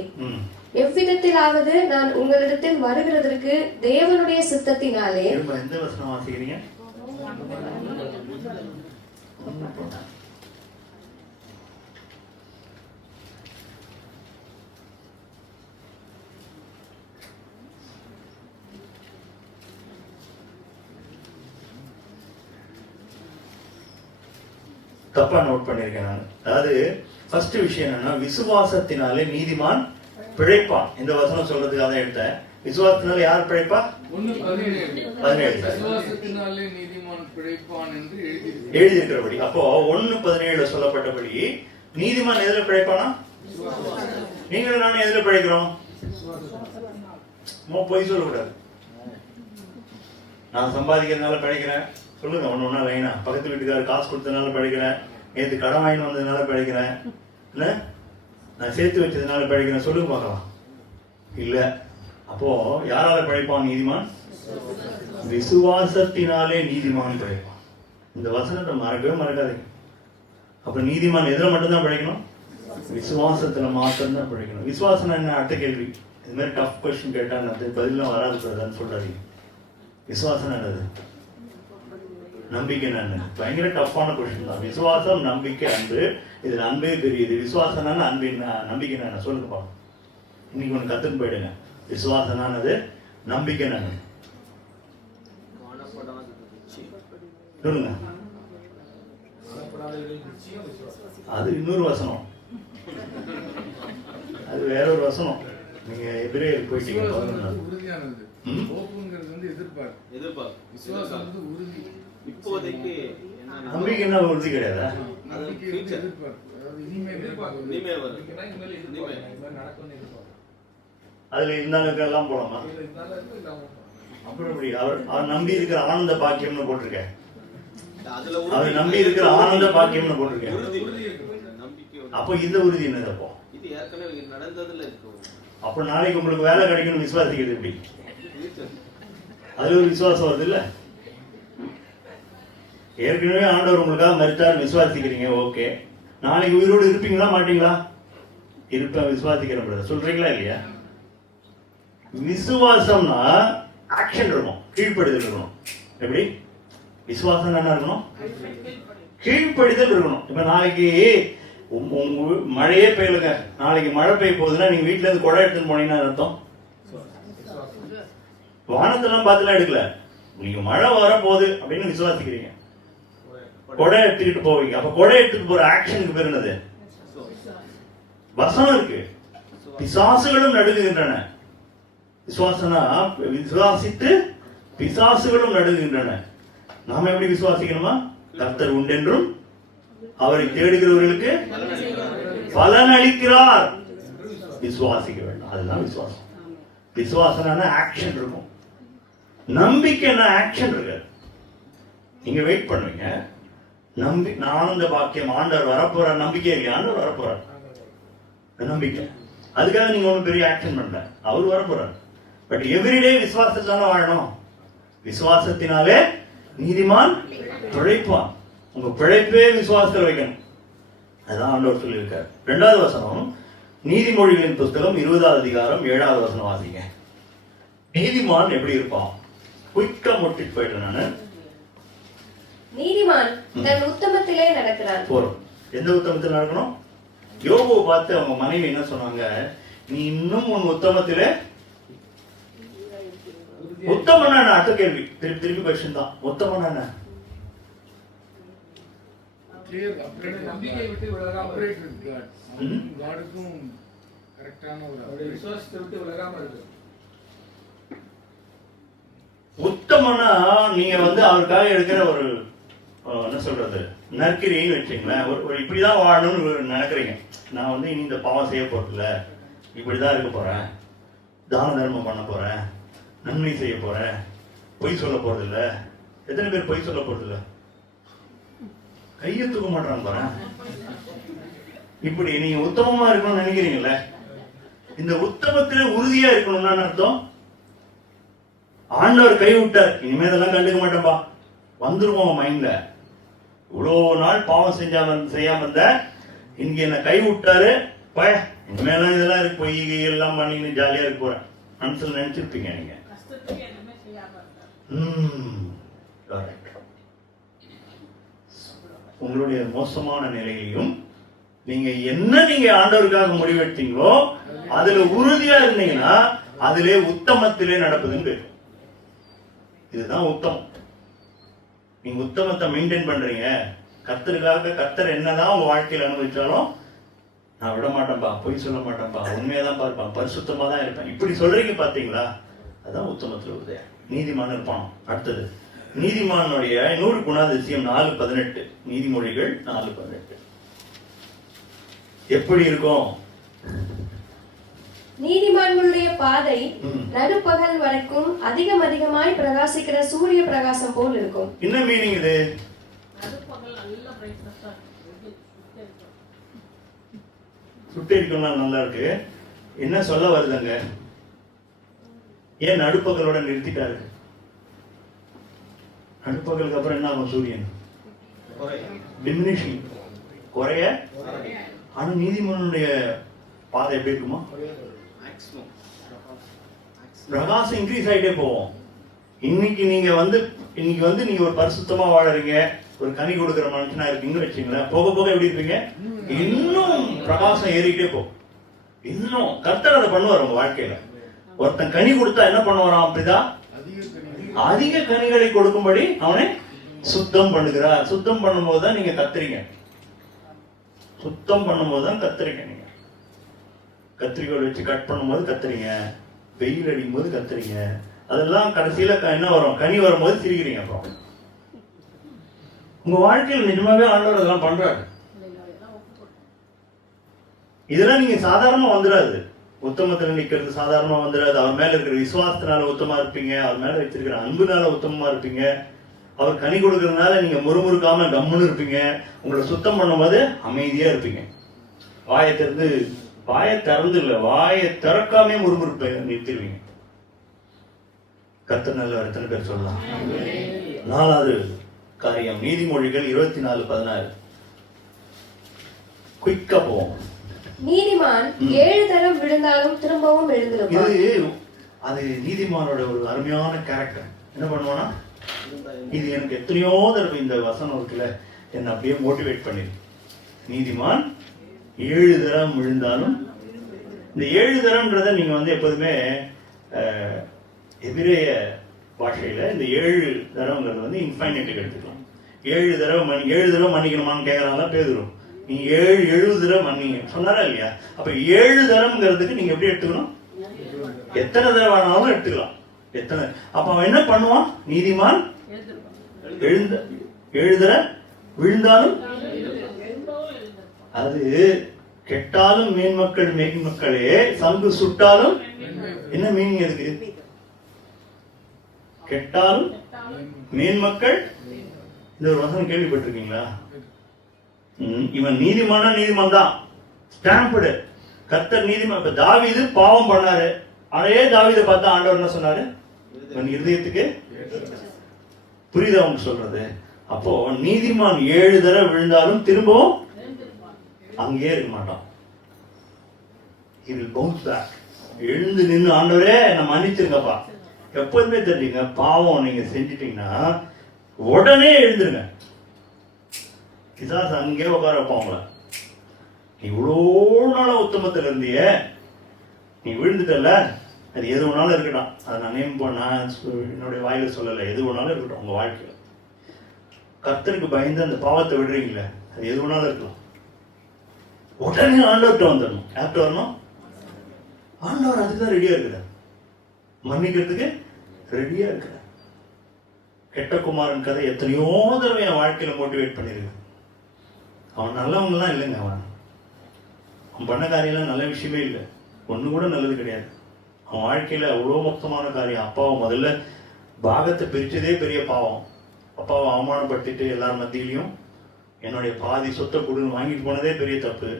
எவ்விதத்திலாவது நான் உங்களிடத்தில் வருகிறதற்கு தேவனுடைய சித்தத்தினாலே. எந்த வசனம் வாசிக்கிறீங்க? தப்பா நோட் பண்ணியிருக்கேன் நான். அதாவது ஃபர்ஸ்ட் விஷயம் என்னன்னா, விசுவாசத்தினாலே நீதிமான் பிழைப்பான். இந்த வசனம் சொல்றதுக்காக தான் எடுத்தேன். விசுவாசத்தினால யார் பிழைப்பா? 1:17 விசுவாசத்தினாலே நீதிமான் பிழைப்பான் என்று எழுதியிருக்கிறபடி. அப்போ 1:17 சொல்லப்பட்டபடி நீதிமான் எதுல பிழைப்பானா? நீங்களும் நானும் எதுல பிழைக்கிறோம்? பொய் சொல்லக்கூடாது. நான் சம்பாதிக்கிறதுனால பிழைக்கிறேன் சொல்லுங்க. ஒண்ணு லைனா. பக்கத்து வீட்டுக்காரர் காசு கொடுத்ததுனால பிழைக்கிறேன், நேற்று கடன் வாங்கி வந்ததுனால பிழைக்கிறேன், இல்ல நான் சேர்த்து வச்சதுனால பிழைக்கிறேன் சொல்லுங்க பார்க்கலாம். இல்ல. அப்போ யாரால பிழைப்பான் நீதிமான்? விசுவாசத்தினாலே நீதிமான் பிழைப்பான். இந்த வசனத்தை மறக்கவே மறக்காதீங்க. அப்ப நீதிமான் எதுல மட்டும்தான் பிழைக்கணும்? விசுவாசத்துல மாத்திரம் பிழைக்கணும். விசுவாசம் என்ன? அடுத்த கேள்வி. இது மாதிரி டஃப் கொஸ்டின் கேட்டா பதிலாம் வராதுன்னு சொல்றாதீங்க. விசுவாசம் என்னது? நம்பிக்கை என்ன? பயங்கர டஃப்பான கொஸ்டின் தான். விசுவாசம், நம்பிக்கை, அன்பு. இதுல அன்பே பெரியது. விசுவாசம் அன்பு என்ன, நம்பிக்கை என்ன சொல்லுங்க பாருங்க. இன்னைக்கு ஒண்ணு கத்துன்னு போயிடுங்க. விசுவாசனானது, நம்பிக்கை என்ன சொல்லுங்க. அது இன்னொரு வசனம், அது வேற ஒரு வசனம். நீங்க எபிரேயர் போயிட்டீங்க. உறுதியானது. ஹோப்ங்கிறது வந்து எதிர்பார்ப்பு. விசுவாசம் வந்து உறுதி. இப்போதைக்கு நம்பிக்கை என்ன உறுதி கிடையாதா? நம்பிக்கை வந்து எதிர்பார்ப்பு. அதாவது இனிமே அதுல இருந்தாலும் எல்லாம் போலாமா? அப்புறம் எப்படி அவர் நம்பி இருக்கிற ஆனந்த பாக்கியம்னு போட்டிருக்கேன். அவர் நம்பி இருக்கிற ஆனந்த பாக்கியம்னு போட்டிருக்கேன். அப்போ இந்த உறுதி என்னது? அப்போ இது ஏற்கனவே நடந்ததுல இருக்கு. அப்ப நாளைக்கு உங்களுக்கு வேலை கிடைக்கணும் விசுவாசிக்கிறது எப்படி? அதுல ஒரு விசுவாசம் வருது இல்ல? ஏற்கனவே ஆண்டவர் உங்களுக்காக மரித்தார், விசுவாசிக்கிறீங்க, ஓகே. நாளைக்கு உயிரோடு இருப்பீங்களா மாட்டீங்களா? இருப்பேன், விசுவாசிக்கிறேன் சொல்றீங்களா இல்லையா? விசுவாசம்னா ஆக்ஷன் இருக்கணும், கீழ்ப்படிதல் இருக்கணும். எப்படி விசுவாசம் என்ன இருக்கணும்? கீழ்ப்படிதல் இருக்கணும். இப்ப நாளைக்கு மழையே பெய்யலுங்க, நாளைக்கு மழை பெய்ய போகுதுன்னா நீங்க வீட்டுல இருந்து குடை எடுத்துன்னு போனீங்கன்னா அர்த்தம் வானத்தெல்லாம் பார்த்துலாம் எடுக்கல, நீங்க மழை வர போகுது அப்படின்னு விசுவாசிக்கிறீங்க, கொடை எடுத்துக்கிட்டு போவீங்க. அப்ப கொடை எடுத்துட்டு போற ஆக்ஷனுக்கு பேர் என்னது? வசனம் இருக்கு. பிசாசுகளும் நடுங்குகின்றன. விசுவாசனா விசுவாசித்து பிசாசுகளும் நடுங்குகின்றன. நாம எப்படி விசுவாசிக்கணுமா? கர்த்தர் உண்டென்றும் அவரை தேடுகிறவர்களுக்கு பலன் அளிக்கிறார். விசுவாசிக்க வேண்டும். அதுதான் விசுவாசம். விசுவாசம் ஆக்ஷன் இருக்கும். நம்பிக்கை ஆக்ஷன் இருக்கு. நீங்க வெயிட் பண்ணுவீங்க. ஆனந்த பாக்கியம், ஆண்டவர் வரப்போற நம்பிக்கை இல்லையா? ஆண்டவர் வரப்போறார் நம்பிக்கை. அதுக்காக நீங்க ஒன்றும் பெரிய ஆக்ஷன் பண்ணல, அவர் வரப்போறார். பட் எவ்ரிடே விசுவாசத்தான வாழணும். விசுவாசத்தினாலே நீதிமான் பிழைப்பான். உங்க பிழைப்பே விசுவாசத்தில் வைக்கணும். அதான் ஆண்டவர் சொல்லியிருக்கார். 2வது வசனம், நீதிமொழிகளின் புஸ்தகம் 20வது அதிகாரம் 7வது வசனம் வாசிங்க. நீதிமான் எப்படி இருப்பான்? குயிக்கா முட்டிட்டு போயிட்டேன் நானு. நீதிமான் தன் உத்தமத்திலே நடக்கிறான். போறோம். எந்த உத்தமத்தில் நடக்கணும்? யோபுவை பார்த்து அவங்க மனைவி என்ன சொன்னாங்க? நீ இன்னும் உன் உத்தமத்திலே. உத்தமனா என்ன? அடுத்த கேள்வி. திருப்பி கொஸ்டின் தான். உத்தமனா என்ன? நம்பிக்கை விட்டு விலகாம காடுக்கும் கரெக்டான ஒரு விசுவாசத்தை விட்டு விலகாம இருக்கு. உத்தமனா நீங்க அவருக்காக எடுக்கிற ஒரு என்ன சொல்றது நற்கிரின்னு வச்சுங்களேன். ஒரு இப்படிதான் வாழணும்னு நினைக்கிறீங்க. நான் இனி இந்த பாவம் செய்ய போறதில்ல, இப்படிதான் இருக்க போறேன், தான தர்மம் பண்ண போறேன், நன்மை செய்ய போறேன், பொய் சொல்ல போறது இல்ல. எத்தனை பேர் பொய் சொல்ல போறது இல்ல? கையை தூக்க மாட்டான் பாரு. இப்படி நீங்க உத்தமமா இருக்கணும்னு நினைக்கிறீங்கல்ல, இந்த உத்தமத்திலே உறுதியா இருக்கணும்னா அர்த்தம் ஆண்டவர் கை விட்டார், இனிமே இதெல்லாம் கண்டுக்க மாட்டேன்பா வந்துருவோம் மைண்ட்ல. இவ்வளவு நாள் பாவம் செய்யாம இருந்த, இங்க என்ன கை விட்டாரு, இனிமேலாம் இதெல்லாம் இருக்கு, பொய் எல்லாம் பண்ணி ஜாலியா இருக்க போறேன் மனசுல நினைச்சிருப்பீங்க நீங்க. உங்களுடைய மோசமான நிலையையும் நீங்க ஆண்டவருக்காக முடிவெடுத்தீங்களோ அதுல உறுதியா இருந்தீங்கன்னா அதிலே உத்தமத்திலே நடப்பதுன்னு பேரு. இதுதான் உத்தமம். நீங்க உத்தமத்தை மெயின்டைன் பண்றீங்க, கர்த்தருக்காக கர்த்தர் என்னதான் உங்க வாழ்க்கையில் அனுபவிச்சாலும் நான் விட மாட்டேன்ப்பா, பொய் சொல்ல மாட்டேன்ப்பா, உண்மையாதான் பார்ப்பேன், பரிசுத்தமா தான் இருப்பேன், இப்படி சொல்றீங்க பாத்தீங்களா? அதான் உத்தமத்தில் உதயம். நீதிமான் இருப்பான். அடுத்தது நீதிமானுடைய 100 குணாதிசயம் 4:18. நீதிமொழிகள் 4:18 எப்படி இருக்கும்? நீதிமான்களுடைய பாதை நடுப்பகல் வரைக்கும் அதிகமாய் பிரகாசிக்கிற சூரிய பிரகாசம் போல் இருக்கும். என்ன மீனிங் இது? சுட்டெரிக்கணும்னா நல்லா இருக்கு. என்ன சொல்ல வருதுங்க? ஏன் நடுப்பகலோட நிறுத்திட்டாரு? நடுப்பகலுக்கு அப்புறம் என்ன ஆகும்? சூரியன் டிமினிஷிங், குறைய. ஆனா நீதிமன்னுடைய பாதை எப்படி இருக்குமா? பிரகாசம் இன்க்ரீஸ் ஆகிட்டே போவோம். இன்னைக்கு நீங்க ஒரு பரிசுத்தமா வாழறீங்க, ஒரு கனி கொடுக்கிற மனுஷனா இருக்கீங்கன்னு வச்சுங்களேன், போக போக எப்படி இருப்பீங்க? இன்னும் பிரகாசம் ஏறிக்கிட்டே போகும். இன்னும் கர்த்தர் அதை பண்ணுவார் உங்க வாழ்க்கையில. ஒருத்தன் கனி கொடுத்தா என்ன பண்ணுவாராம்? அப்படிதான் அதிக கனிகளை கொடுக்கும்படி அவனை சுத்தம் பண்ணுகிறார். சுத்தம் பண்ணும்போது தான் நீங்க கத்துறீங்க. சுத்தம் பண்ணும்போது தான் கத்துறீங்க. நீங்க கத்திரிக்கோள் வச்சு கட் பண்ணும்போது கத்துறீங்க, வெயில் அடிக்கும் போது கத்துறீங்க. அதெல்லாம் கடைசியில என்ன வரும்? கனி வரும்போது சிரிக்கிறீங்க. அப்புறம் உங்க வாழ்க்கையில் நிஜமாவே ஆண்டவர் அதெல்லாம் பண்றாரு. இதெல்லாம் நீங்க சாதாரணமா வந்துடாது. உத்தமத்துல நிக்கிறது சாதாரணமா வந்துடாது. அவர் மேல இருக்கிற விசுவாசத்தினால உத்தமா இருப்பீங்க, அவர் மேல வச்சிருக்கிற அன்புனால உத்தமமா இருப்பீங்க, அவர் கனி கொடுக்கறதுனால நீங்க முறுமுறுக்காம கம்முன்னு இருப்பீங்க. உங்களை சுத்தம் பண்ணும்போது அமைதியா இருப்பீங்க. வாயை திறந்து இல்ல, வாயை திறக்காமே முறுமுறுப்பை நிறுத்திடுவீங்க. கர்த்தர் நல்லவர். எத்தனை பேர் சொல்லலாம்? 4வது காரியம் நீதிமொழிகள் 24:16. குயிக்கா போவோம். நீதிமான் 7 தரம் விழுந்தாலும் திரும்பவும் எழுந்திருப்பான். அது நீதிமானோட ஒரு அருமையான கேரக்டர். என்ன பண்ணுவானா, இது எனக்கு எத்தனையோ தடவை இந்த வசனம் இருக்குல்ல, என்ன அப்படியே மோட்டிவேட் பண்ணிருக்கு. நீதிமான் 7 தரம் விழுந்தாலும், இந்த 7 தரம்ன்றத நீங்க எப்போதுமே எபிரேய பாஷையில இந்த 7 தரம்ங்கிறது இன்ஃபைனைட்டுக்கு எடுத்துக்கலாம். 7 தடவை மன்னிக்கணுமான்னு கேட்கறாங்களா பேதுரு? நீ 70 தடவை மன்னிங்க சொன்னாரா இல்லையா? அப்ப 7 தரம்ங்கிறதுக்கு நீங்க எப்படி எடுத்துக்கணும்? எத்தனை தடவை வேணாலும் எடுத்துக்கலாம். எத்தனை. அப்ப அவன் என்ன பண்ணுவான்? நீதிமான் 7 தடவை விழுந்தாலும், அது கெட்டாலும் மேன்மக்களே சங்கு சுட்டாலும். என்ன மீனிங் அதுக்கு? கெட்டாலும் மேன்மக்கள். இந்த ஒரு வசனம் கேள்விப்பட்டிருக்கீங்களா? இவன் நீதிமான் தான், ஸ்டாம்புடு. கர்த்தர் நீதிமான். இப்ப தாவீது பாவம் பண்ணாரு. அதே தாவீதை பார்த்தா ஆண்டவர் என்ன சொன்னாரு? இவன் இருதயத்துக்கு புரியுதா அவங்க சொல்றது? அப்போ நீதிமான் 7 தடவை விழுந்தாலும் திரும்பவும் அங்கேயே இருக்க மாட்டான். He will bounce back. எழுந்து நின்று ஆண்டவரே என்ன மன்னிச்சிருங்கப்பா. எப்போதுமே தெரிஞ்சுங்க, பாவம் நீங்க செஞ்சிட்டீங்கன்னா உடனே எழுந்துருங்க. பிசாசு அங்கே உட்கார வைப்பாங்கள. நீ இவ்வளோ நாளா உத்தமத்தில் இருந்திய, நீ விழுந்துட்டல, அது எது வேணாலும் இருக்கட்டும். அதை நான் என்னுடைய வாயில சொல்லலை, எது வேணாலும் இருக்கட்டும் உங்க வாழ்க்கையில. கர்த்தருக்கு பயந்து அந்த பாவத்தை விடுறீங்களே, அது எது வேணாலும் இருக்கலாம். உடனே ஆண்டவர்கிட்ட வந்துடணும். யார்கிட்ட வரணும்? ஆண்டவர் அதுதான் ரெடியா இருக்கிறார், மன்னிக்கிறதுக்கு ரெடியா இருக்கிறார். கெட்ட குமாரன் கதை எத்தனையோ தடவை என் வாழ்க்கையில மோட்டிவேட் பண்ணிருக்கு. அவன் நல்லவங்கலாம் இல்லைங்க. அவன் பண்ண காரியம்லாம் நல்ல விஷயமே இல்லை, ஒண்ணு கூட நல்லது கிடையாது. அவன் வாழ்க்கையில அவ்வளோ மொத்தமான காரியம். அப்பாவை முதல்ல பாகத்தை பிரிச்சதே பெரிய பாவம். அப்பாவை அவமானப்படுத்திட்டு எல்லார் மத்தியிலையும் என்னுடைய பாதி சொத்தை கொடுன்னு வாங்கிட்டு போனதே பெரிய தப்பு.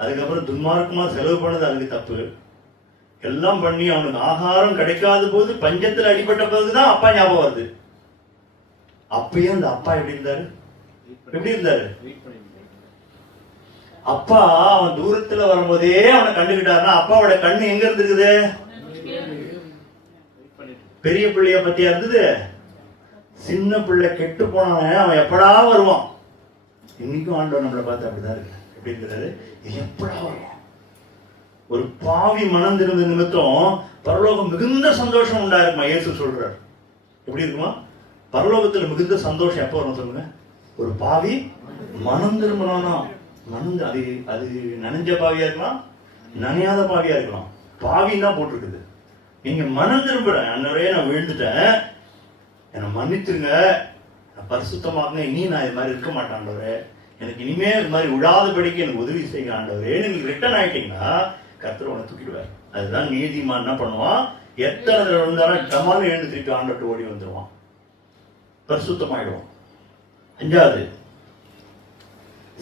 அதுக்கப்புறம் துன்மார்க்கமா செலவு பண்ணது அதுக்கு தப்பு. எல்லாம் பண்ணி அவனுக்கு ஆகாரம் கிடைக்காத போது, பஞ்சத்தில் அடிபட்ட போதுதான் அப்பா ஞாபகம் வருது. அப்பயும் அந்த அப்பா எப்படி இருந்தாரு? அப்பா அவன் தூரத்துல வரும்போதே அவனை கண்டுகிட்டாருன்னா அப்பாவோட கண்ணு எங்க இருந்துருக்குது? பெரிய பிள்ளைய பத்தியா இருந்தது? சின்ன பிள்ளை கெட்டு போனவன் அவன் எப்படா வருவான். இன்னைக்கும் ஆண்டவர் நம்மளை பார்த்து அப்படிதான் இருக்கு. எப்படி இருக்கிறாரு? எப்படா வருவான்? ஒரு பாவி மனம் திருந்த நிமித்தம் பரலோகம் மிகுந்த சந்தோஷம் உண்டாயிருக்குமா? இயேசு சொல்றாரு. எப்படி இருக்குமா? பரலோகத்துல மிகுந்த சந்தோஷம் எப்போ வரும் சொல்லுங்க? ஒரு பாவி மனம் திரும்பணும்னா அது அது நனைஞ்ச பாவியா இருக்கலாம், நனையாத பாவியா இருக்கலாம். பாவின்னு தான் போட்டிருக்குது. நீங்க மனம் திரும்புறேன், அன்னவரே நான் விழுந்துட்டேன், என்னை மன்னித்துங்க, நான் பரிசுத்தமாக்குங்க, இனி நான் இது மாதிரி இருக்க மாட்டேன் ஆண்டவரே, எனக்கு இனிமே இது மாதிரி விடாதபடிக்கு எனக்கு உதவி செய்யுங்க ஆண்டவரே, நீங்க ரிட்டர்ன் ஆயிட்டீங்கன்னா கர்த்தர் உன்னை தூக்கிடுவார். அதுதான் நீதிமான் என்ன பண்ணுவான், எத்தனை தடவை இருந்தாலும் டமாலும் எழுந்து திருப்பி ஆண்டவர்கிட்ட ஓடி வந்துடுவான், பரிசுத்தமாயிடுவான். அஞ்சாவது,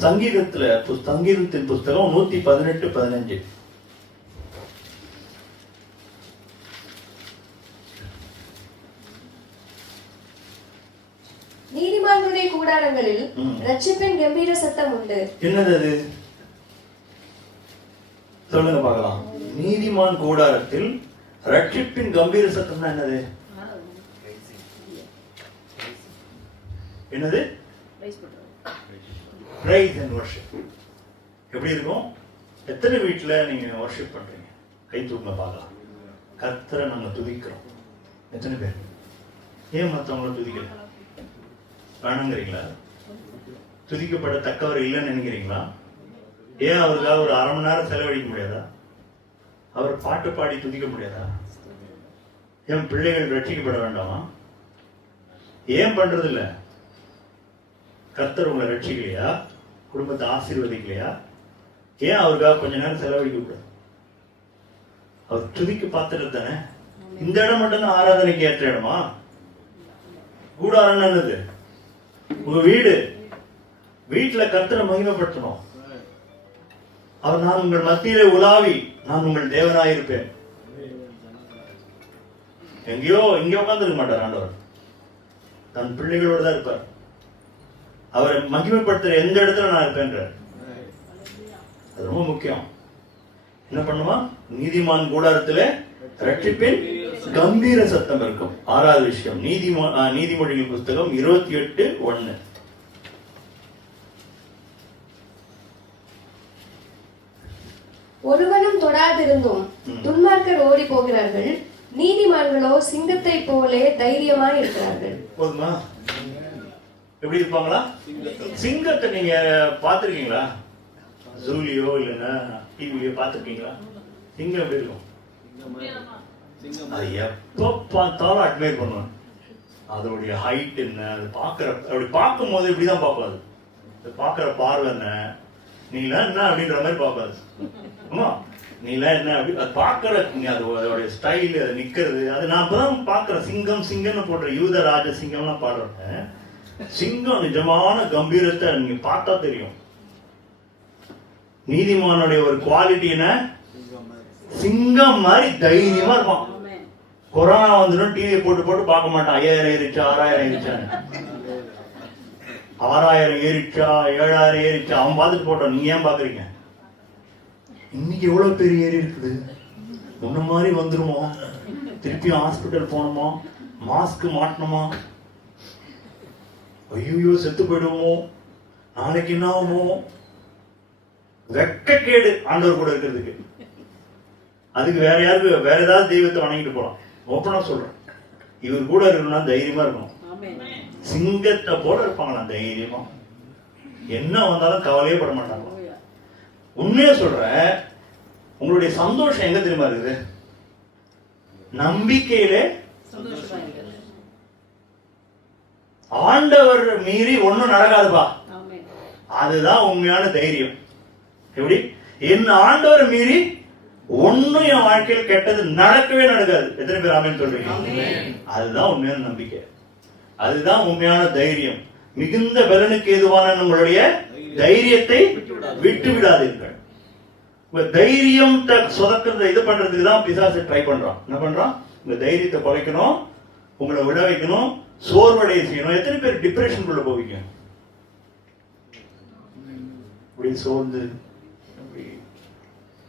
சங்கீதத்தின் புஸ்தகம் 118:15. நீதிமான்களுடைய கூடாரங்களில் ரட்சிப்பின் கம்பீர சத்தம் உண்டு. என்னது அது? சொல்லுங்க பார்க்கலாம். நீதிமான் கூடாரத்தில் ரட்சிப்பின் கம்பீர சத்தம்னா என்னது? என்னது? Praise and worship. எப்படி இருக்கும்? எத்தனை வீட்டுல நீங்க வர்ஷிப் பண்றீங்க? கை தூக்க பார்க்கலாம். கர்த்தரை நாங்க துதிக்கிறோம். எத்தனை பேர்? ஏன் மற்றவங்களை துதிக்கல? வேணுங்கிறீங்களா? துதிக்கப்படத்தக்கவர் இல்லைன்னு நினைக்கிறீங்களா? ஏன் அவருக்காக ஒரு அரை மணி நேரம் செலவழிக்க முடியாதா? அவர் பாட்டு பாடி துதிக்க முடியாதா? ஏன் பிள்ளைகள் ரட்சிக்கப்பட வேண்டாமா? ஏன் பண்றது இல்ல? கர்த்தர் உங்களை ரட்சிக்கலையா? குடும்பத்தை ஆசீர்வதிக்கலையா? ஏன் அவருக்காக கொஞ்ச நேரம் செலவழிக்க கூடாது? அவர் துதிக்கு பாத்துட்டு தானே. இந்த இடம் மட்டும்தான் ஆராதனைக்கு ஏற்ற இடமா? கூடாரம் என்னது? உங்க வீட்டுல கர்த்தரை மகிமைப்படுத்தணும். அவர் நான் உங்கள் மத்தியிலே உலாவி நான் உங்கள் தேவனாயிருப்பேன். எங்கேயோ இங்க உட்கார்ந்துருக்க மாட்டார் ஆண்டவர், தன் பிள்ளைகளோடு தான் இருப்பார். அவரை மகிமைப்படுத்துற எந்த இடத்துல நான் இருப்பேன்றார். அது ரொம்ப முக்கியம். என்ன பண்ணுமா? நீதிமான் கூடாரத்திலே ரட்சிப்பின் கம்பீர சத்தம் இருக்கும். ஆறாவது விஷயம், நீதிமொழிகள் புஸ்தகம் 28:1. ஒருவனும் தொடாதிருந்தும் துன்மார்க்கர் ஓடி போகிறார்கள், நீதிமான்களோ சிங்கத்தை போலே தைரியமாய் இருக்கிறார்கள். போதுமா? எப்படி இருப்பாங்களா? சிங்கத்தை நீங்க பாத்திருக்கீங்களா? ஜூலியோ இல்லைன்னா டிவியோ பாத்திருக்கீங்களா? சிங்கம் எப்படி இருக்கும்? அது எப்ப பார்த்தாலும் அட்மையர் பண்ணுவாங்க. அதோடைய ஹைட் என்ன, அது அப்படி பார்க்கும் போது இப்படிதான் பார்ப்பாது. பார்க்கிற பார்வை என்ன, நீலாம் என்ன அப்படின்ற மாதிரி பார்ப்பாது. ஆமா, நீலாம் என்ன அப்படி அது பார்க்கற அதோடைய ஸ்டைல், அது நிக்கிறது, அது நான் அப்பதான் பார்க்கிறேன். சிங்கம்னு போடுற யூத ராஜ சிங்கம்லாம் பாடுறேன். சிங்கம் நிஜமான கம்பீரத்தை நீங்க பார்த்தா தெரியும். நீதிமானுடைய ஒரு குவாலிட்டி என்ன? சிங்கம் மாதிரி தைரியமா இருப்பான். கொரோனா வந்துடும் டிவியை போட்டு பார்க்க மாட்டான். 5000 ஏறிச்சா 6000 ஏறிச்சா 6000 ஏறிச்சா 7000 ஏறிச்சா அவன் பார்த்துட்டு போட்டான். நீங்க ஏன் பாக்குறீங்க? இன்னைக்கு எவ்வளவு பெரிய ஏறி இருக்குது, முன்ன மாதிரி வந்துருமோ, திருப்பி ஹாஸ்பிட்டல் போகணுமா, மாஸ்க் மாட்டணுமா, ஐயோ செத்து போயிடுவோமோ, நாளைக்கு என்ன ஆகுமோ, வெக்கக்கேடு ஆண்டவர் கூட இருக்கிறதுக்கு. அதுக்கு வேற ஏதாவது தெய்வத்தை வணங்கிட்டு போலாம். ஓப்பனா சொல்றேன், இவர் கூட இருக்கணும்னா தைரியமா இருக்கணும். சிங்கத்தை போல இருப்பாங்களா தைரியமா, என்ன வந்தாலும் கவலையே பட மாட்டாங்க. உண்மையா சொல்றேன், உங்களுடைய சந்தோஷம் எங்க தெரியுமா இருக்குது? நம்பிக்கையிலே. ஆண்டவர் மீறி ஒண்ணும் நடக்காதுப்பா, அதுதான் உண்மையான தைரியம். எப்படி? என் ஆண்டவர் மீறி ஒண்ணும் என் வாழ்க்கையில் கெட்டது நடக்கவே நடக்காது. எத்தனை பேர் ஆமென் சொல்றீங்க? அதுதான் உண்மையான நம்பிக்கை, அதுதான் உண்மையான தைரியம். மிகுந்த பலனுக்கு ஏதுவான உங்களுடைய தைரியத்தை விட்டு விடாதீர்கள். தைரியம் சொதக்கிறத இது பண்றதுக்கு தான் பிசாசு ட்ரை பண்றான். என்ன பண்றான்? உங்க தைரியத்தை குறைக்கணும், உங்களை விட வைக்கணும், சோர்வடைய செய்யணும். எத்தனை பேர் டிப்ரெஷனுக்குள்ள போவீங்க? அப்படி சோர்ந்து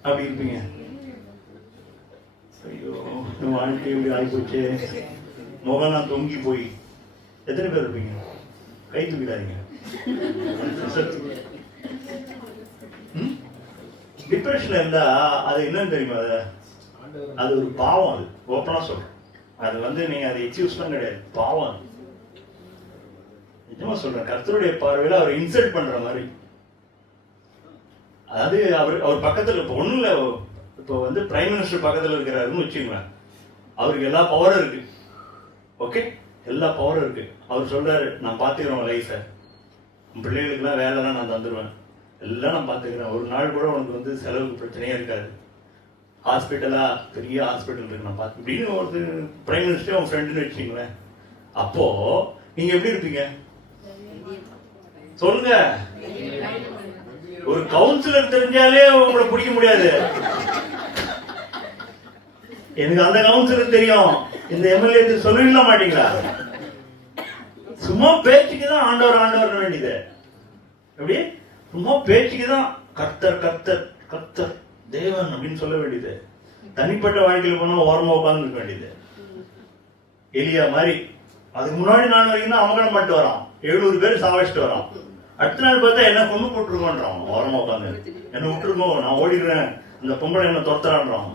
அப்படி இருப்பீங்க. ஐயோ வாழ்க்கை இப்படி ஆகிப்போச்சு, முகம்லாம் தொங்கி போய் எத்தனை பேர் இருப்பீங்க? கை தூக்கிடாதீங்க. டிப்ரெஷன்ல இருந்தா அது என்னன்னு தெரியுமா? அது ஒரு பாவம். அது ஓப்பனா சொல்றேன், அது நீங்க அதை எக்ஸ்கியூஸ்லாம் கிடையாது, பாவம். நிஜமா சொல்றேன், கர்த்தருடைய பார்வையில அவர் இன்சல்ட் பண்ற மாதிரி. அதாவது அவர் பக்கத்துல இப்போ ஒண்ணும் இல்லை, இப்போ வந்து பிரைம் மினிஸ்டர் பக்கத்துல இருக்கிறாருன்னு வச்சுங்களேன், அவருக்கு எல்லா பவரும் இருக்கு. ஓகே, எல்லா பவரும் இருக்கு. அவர் சொல்றாரு, நான் பாத்துக்கிறேன் லைஃபை, உன் பிள்ளைகளுக்குலாம் வேலைலாம் நான் தந்துடுவேன், எல்லாம் நான் பாத்துக்கிறேன், ஒரு நாள் கூட உனக்கு வந்து செலவுக்கு பிரச்சனையே இருக்காது, ஹாஸ்பிட்டலா பெரிய ஹாஸ்பிட்டல் இருக்கு நான் பார்த்து இப்படின்னு ஒரு பிரைம் மினிஸ்டர் உங்க ஃப்ரெண்டுன்னு வச்சுங்களேன். அப்போ நீங்க எப்படி இருப்பீங்க சொல்லுங்க? ஒரு கவுன்சிலர் தெரிஞ்சாலே உங்களை பிடிக்க முடியாது. எனக்கு அந்த கவுன்சிலர் தெரியும், இந்த எம்எல்ஏ சொல்லிடலாம் மாட்டீங்களா? சும்மா பேச்சுக்கு தான் ஆண்டவர் ஆண்டவர் வேண்டியது. எப்படி சும்மா பேச்சுக்கு தான் கர்த்தர் கர்த்தர் கர்த்தர் தேவன் அப்படின்னு சொல்ல வேண்டியது. தனிப்பட்ட வாழ்க்கையில் போனா ஓரமா உட்கார்ந்து இருக்க வேண்டியது. எலியா மாதிரி அதுக்கு முன்னாடி நான் வரைக்கும் தான் அமகனம் பண்ணிட்டு வரான், 700 பேர் சாவச்சிட்டு வரான். அடுத்த நாள் பார்த்தா என்ன கொண்டு போட்டுருக்கோன்றான், ஓரமா உட்காந்து என்ன விட்டுருக்கோம், நான் ஓடிடுறேன், இந்த பொம்பளை என்ன துரத்துறான்றான்.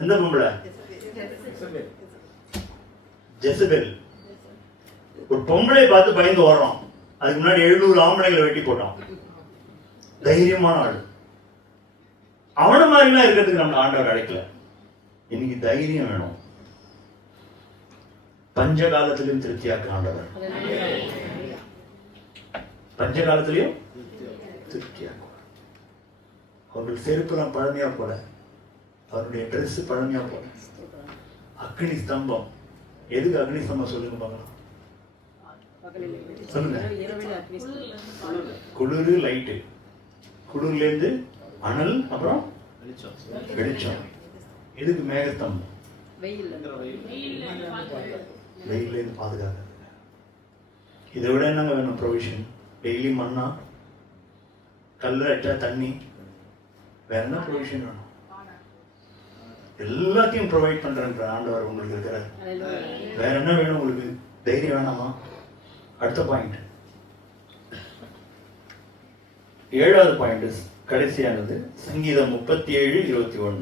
எந்த பொம்பளை? ஜெசபெல். ஒரு பொம்பளை பார்த்து பயந்து ஓடுறான், அதுக்கு முன்னாடி 700 ஆம்பளைங்களை வெட்டி போட்டான். தைரியமான ஆள். அவன மாதிரிலாம் இருக்கிறதுக்கு நம்ம ஆண்டவர் அழைக்கல. இன்னைக்கு தைரியம் வேணும். பஞ்ச காலத்திலும் திருப்தியாக்க ஆண்டவர், பஞ்ச காலத்திலையும் திருப்தியாக்குவார். அவர்கள் செருப்புலாம் பழமையா போல, அவருடைய ட்ரெஸ் பழமையா போல. அக்னி ஸ்தம்பம். எதுக்கு அக்னி ஸ்தம்பம் சொல்லுங்க பார்க்கலாம், சொல்லுங்க. குளிர் லைட்டு, குளிர்ல இருந்து அனல், அப்புறம் வெளிச்சம். எதுக்கு மேகஸ்தம்பம்? வெயில இருந்து பாதுகாக்க. இதை விட என்னங்க வேணும் ப்ரொவிஷன்? டெய்லி மண்ணா, கல்ல அடிச்சா தண்ணி, வேற என்ன ப்ரொவிஷன் வேணும்? எல்லாத்தையும் ப்ரொவைட் பண்றேன்ற ஆண்டவர் உங்களுக்கு இருக்கிறார். வேற என்ன வேணும் உங்களுக்கு? தைரியம் வேணாமா? அடுத்த பாயிண்ட், 7வது பாயிண்ட் கடைசியானது, சங்கீதம் 37:21.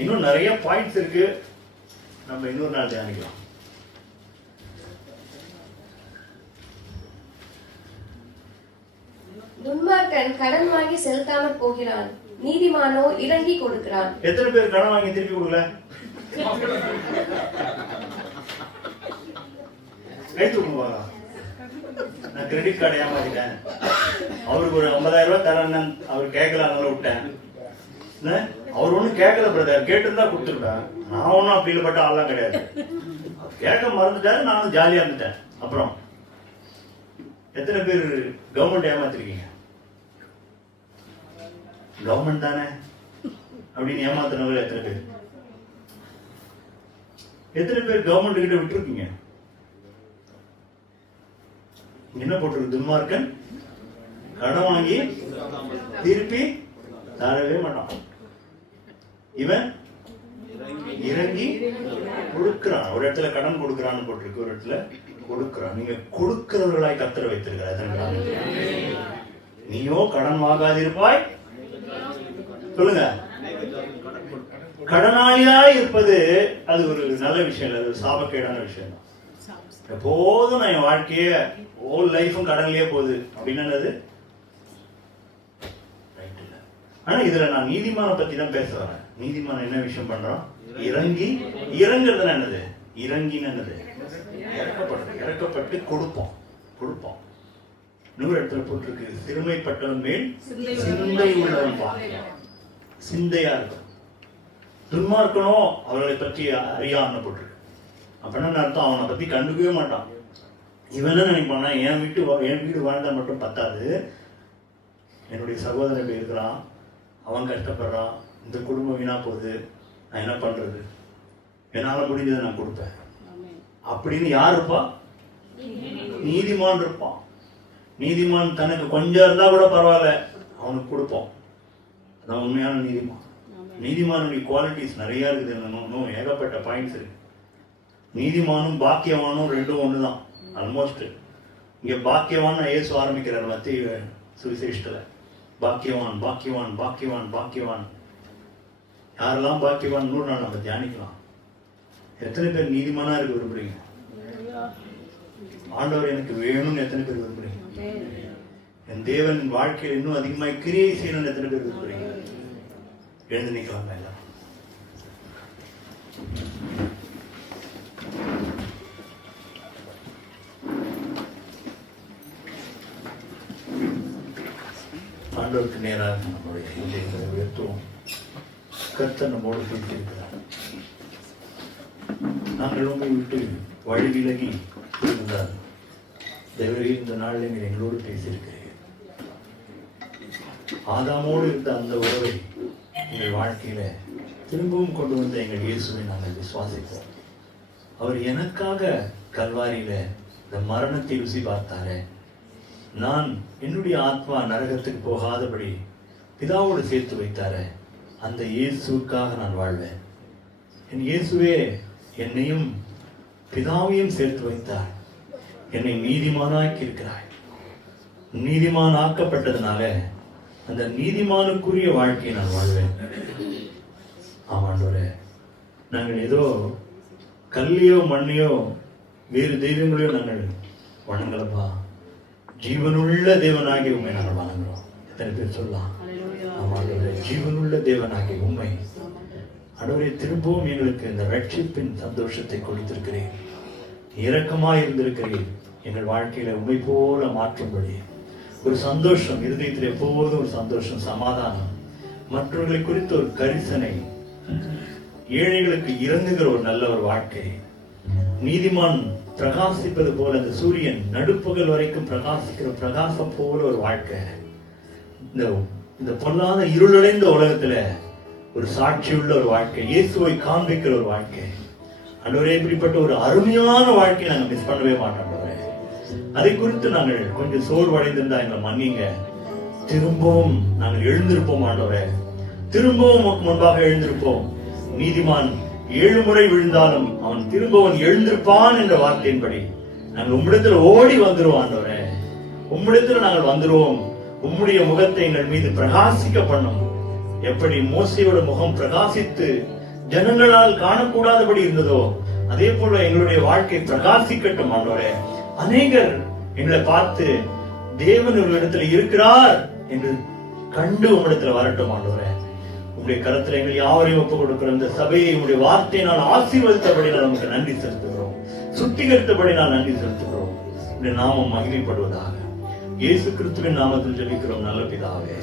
இன்னும் நிறைய பாயிண்ட்ஸ் இருக்கு, நம்ம இன்னொரு நாள் தியானிக்கலாம். துன்மார்க்கன் கடன் வாங்கி செலுத்தாமல் போகிறான், நீதிமானோ இறங்கி கொடுக்கிறான். எத்தனை பேர் கடன் வாங்கி திருப்பி கொடுக்கல? கை தூக்குவாங்க. நான் கிரெடிட் கார்டு ஏமாத்திட்டேன், அவருக்கு ஒரு 50,000 ரூபாய் தரேன், அவர் கேட்கல, அதனால விட்டேன். அவர் ஒன்னும் கேட்கல பிரதர், கேட்டிருந்தா கொடுத்துருப்பேன். நான் ஒன்னும் அப்படிப்பட்ட ஆள்லாம் கிடையாது. கேட்க மறந்துட்டாரு, நானும் ஜாலியா இருந்துட்டேன். அப்புறம் எத்தனை பேர் கவர்மெண்ட் ஏமாத்திருக்கீங்க? கவர்மெண்ட் தானே அப்படின்னு ஏமாத்தினவங்க எத்தனை பேர்? எத்தனை பேர் கவர்மெண்ட் கிட்ட விட்டுருக்கீங்க? என்ன போட்டிருக்கு? துன்மார்க்கன் கடன் வாங்கி திருப்பி தரவே மாட்டான், இவன் இறங்கி கொடுக்கிறான். ஒரு இடத்துல கடன் கொடுக்கிறான்னு போட்டிருக்கு, ஒரு இடத்துல கொடுக்கிறான். நீங்க கொடுக்கிறவர்களாய் கர்த்தர் வைத்திருக்கிறார். நீயோ கடன் வாங்காதிருப்பாய். சொல்லுங்க. கடனாளியாய் இருப்பது அது ஒரு நல்ல விஷயம் இல்லை, அது சாபக்கேடான விஷயம் தான். எப்போதும் நான் என் வாழ்க்கைய ஹோல் லைஃபும் கடன்லயே போகுது அப்படின்னு ஆனா இதுல நான் நீதிமான பத்தி தான் பேச வரேன். நீதிமான என்ன விஷயம் பண்றான்? இறங்கி. இறங்குறது என்னது? இறங்கின்னு என்னது? இறக்கப்பட்டு கொடுப்போம். இன்னொரு இடத்துல போட்டிருக்கு, சிறுமைப்பட்டவன் மேல் சிந்தை உள்ளவன் பாக்கியம். சிந்தையா இருக்கும். துன்மார்க்கனோ அவர்களை பற்றி அறியான்னு போட்டிருக்கு. அப்படின்னு அர்த்தம், அவனை பத்தி கண்டுக்கவே மாட்டான். இவன் என்ன நினைப்பானா, என் வீடு வாழ்ந்தா மட்டும் பத்தாது, என்னுடைய சகோதரன் போய் இருக்கிறான், அவன் கஷ்டப்படுறான், இந்த குடும்பம் வீணா போகுது, நான் என்ன பண்றது, என்னால முடிஞ்சதை நான் கொடுப்பேன் அப்படின்னு யார் இருப்பா? நீதிமான் இருப்பான். நீதிமான் தனக்கு கொஞ்சம் இருந்தா கூட பரவாயில்ல, அவனுக்கு கொடுப்போம். அதான் உண்மையான நீதிமான். நீதிமானுடைய குவாலிட்டிஸ் நிறைய இருக்குது, இன்னும் ஏகப்பட்ட பாயிண்ட்ஸ் இருக்கு. நீதிமானும் பாக்கியவானும் ரெண்டும் ஒண்ணுதான் ஆல்மோஸ்ட். இங்க பாக்கியவான் இயேசு ஆரம்பிக்கிறார் மத்திய சுவிசேஷத்துல. பாக்கியவான் பாக்கியவான் பாக்கியவான் பாக்கியவான். யாரெல்லாம் பாக்கியவான் நூறு நாள் நம்ம தியானிக்கலாம். எத்தனை பேர் நீதிமானா இருக்க விரும்புறீங்க? ஆண்டவர் எனக்கு வேணும்னு எத்தனை பேர் விரும்புறீங்க? என் தேவன் வாழ்க்கையில் இன்னும் அதிகமாக கிரியை செய்யணும்னு எத்தனை பேர் விரும்புறீங்க? எழுந்து நிக்கலாம் எல்லாம். ஆண்டவருக்கு நேராக நம்முடைய இதயங்களை உயர்த்துவோம். கர்த்தர் நம்மோடு பேசியிருக்கிறார். நாங்கள் உங்களை விட்டு வழி விலகி இருந்தால் தேவரே இந்த நாளில் நீர் எங்களோடு பேசியிருக்கிறீர்கள். ஆதாமோடு இருந்த அந்த உறவை எங்கள் வாழ்க்கையில திரும்பவும் கொண்டு வந்த எங்கள் இயேசுவை நாங்கள் விசுவாசிப்போம். அவர் எனக்காக கல்வாரியில இந்த மரணத்தை ருசி பார்த்தாரே, நான் என்னுடைய ஆத்மா நரகத்துக்கு போகாதபடி பிதாவோடு சேர்த்து வைத்தாரே, அந்த இயேசுக்காக நான் வாழ்வேன். என் இயேசுவே என்னையும் பிதாவையும் சேர்த்து வைத்தார். என்னை நீதிமானாக்கி இருக்கிறாய். நீதிமான் ஆக்கப்பட்டதுனால அந்த நீதிமானுக்குரிய வாழ்க்கையை நான் வாழ்வேன். ஆமாண்டவரே, நாங்கள் ஏதோ கல்லையோ மண்ணையோ வேறு தெய்வங்களையோ நாங்கள் வணங்கலப்பா. ஜீவனுள்ள தேவனாகி உண்மை நாங்கள் வணங்குறோம். எத்தனை பேர் சொல்லலாம்? ஆமாண்டவரே, ஜீவனுள்ள தேவனாகி உண்மை ஆண்டவரே, திரும்பவும் எங்களுக்கு இந்த ரட்சிப்பின் சந்தோஷத்தை கொடுத்திருக்கிறேன். இரக்கமாய் இருந்திருக்கிறேன். எங்கள் வாழ்க்கையில உண்மை போல மாற்றும்படி ஒரு சந்தோஷம், இருதயத்தில் எப்போதும் ஒரு சந்தோஷம், சமாதானம், மற்றவர்களை குறித்த ஒரு கரிசனை, ஏழைகளுக்கு இறங்குகிற ஒரு நல்ல ஒரு வாழ்க்கை, நீதிமான் பிரகாசிப்பது போல அந்த சூரியன் நடுப்பகல் வரைக்கும் பிரகாசிக்கிற பிரகாசம் போல ஒரு வாழ்க்கை, இந்த பொல்லாத இருளடைந்த உலகத்துல ஒரு சாட்சியுள்ள ஒரு வாழ்க்கை, இயேசுவை காண்பிக்கிற ஒரு வாழ்க்கை. ஆண்டவரே, இப்படிப்பட்ட ஒரு அருமையான வாழ்க்கையை நாங்கள் மிஸ் பண்ணவே மாட்டோம். அதை குறித்து நாங்கள் கொஞ்சம் சோர்வடைந்திருந்தா எங்களை மன்னிங்க. திரும்பவும் நாங்கள் எழுந்திருப்போம் ஆண்டவரே, திரும்பவும் முன்பாக எழுந்திருப்போம். நீதிமான் 7 முறை விழுந்தாலும் அவன் திரும்பவும் எழுந்திருப்பான் என்ற வார்த்தையின்படி நாங்கள் உம்மிடத்தில் ஓடி வந்துருவோம் ஆண்டவரே. உம்மிடத்தில் நாங்கள் வந்துருவோம். உம்முடைய முகத்தை எங்கள் மீது பிரகாசிக்க பண்ணும். எப்படி மோசேயோட முகம் பிரகாசித்து ஜனங்களால் காணக்கூடாதபடி இருந்ததோ, அதே போல எங்களுடைய வாழ்க்கை பிரகாசிக்கட்டும் ஆண்டவரே. அநேகர் எங்களை பார்த்து தேவன் ஒரு இடத்துல இருக்கிறார் என்று கண்டு உம்மிடத்துல வரட்டும் ஆண்டவரே. உங்களுடைய கருத்துல எங்கள் யாவரையும் ஒப்புக் கொடுக்கிற இந்த சபையை உங்களுடைய வார்த்தையை நான் ஆசீர்வதித்தபடி நான் நமக்கு நன்றி செலுத்துகிறோம். சுத்திகரித்தபடி நான் நன்றி செலுத்துகிறோம். உங்களுடைய நாமம் மகிமைப்படுவதாக. இயேசு கிறிஸ்துவின் நாமத்தில் ஜெபிக்கிறோம் நல்ல பிதாவே.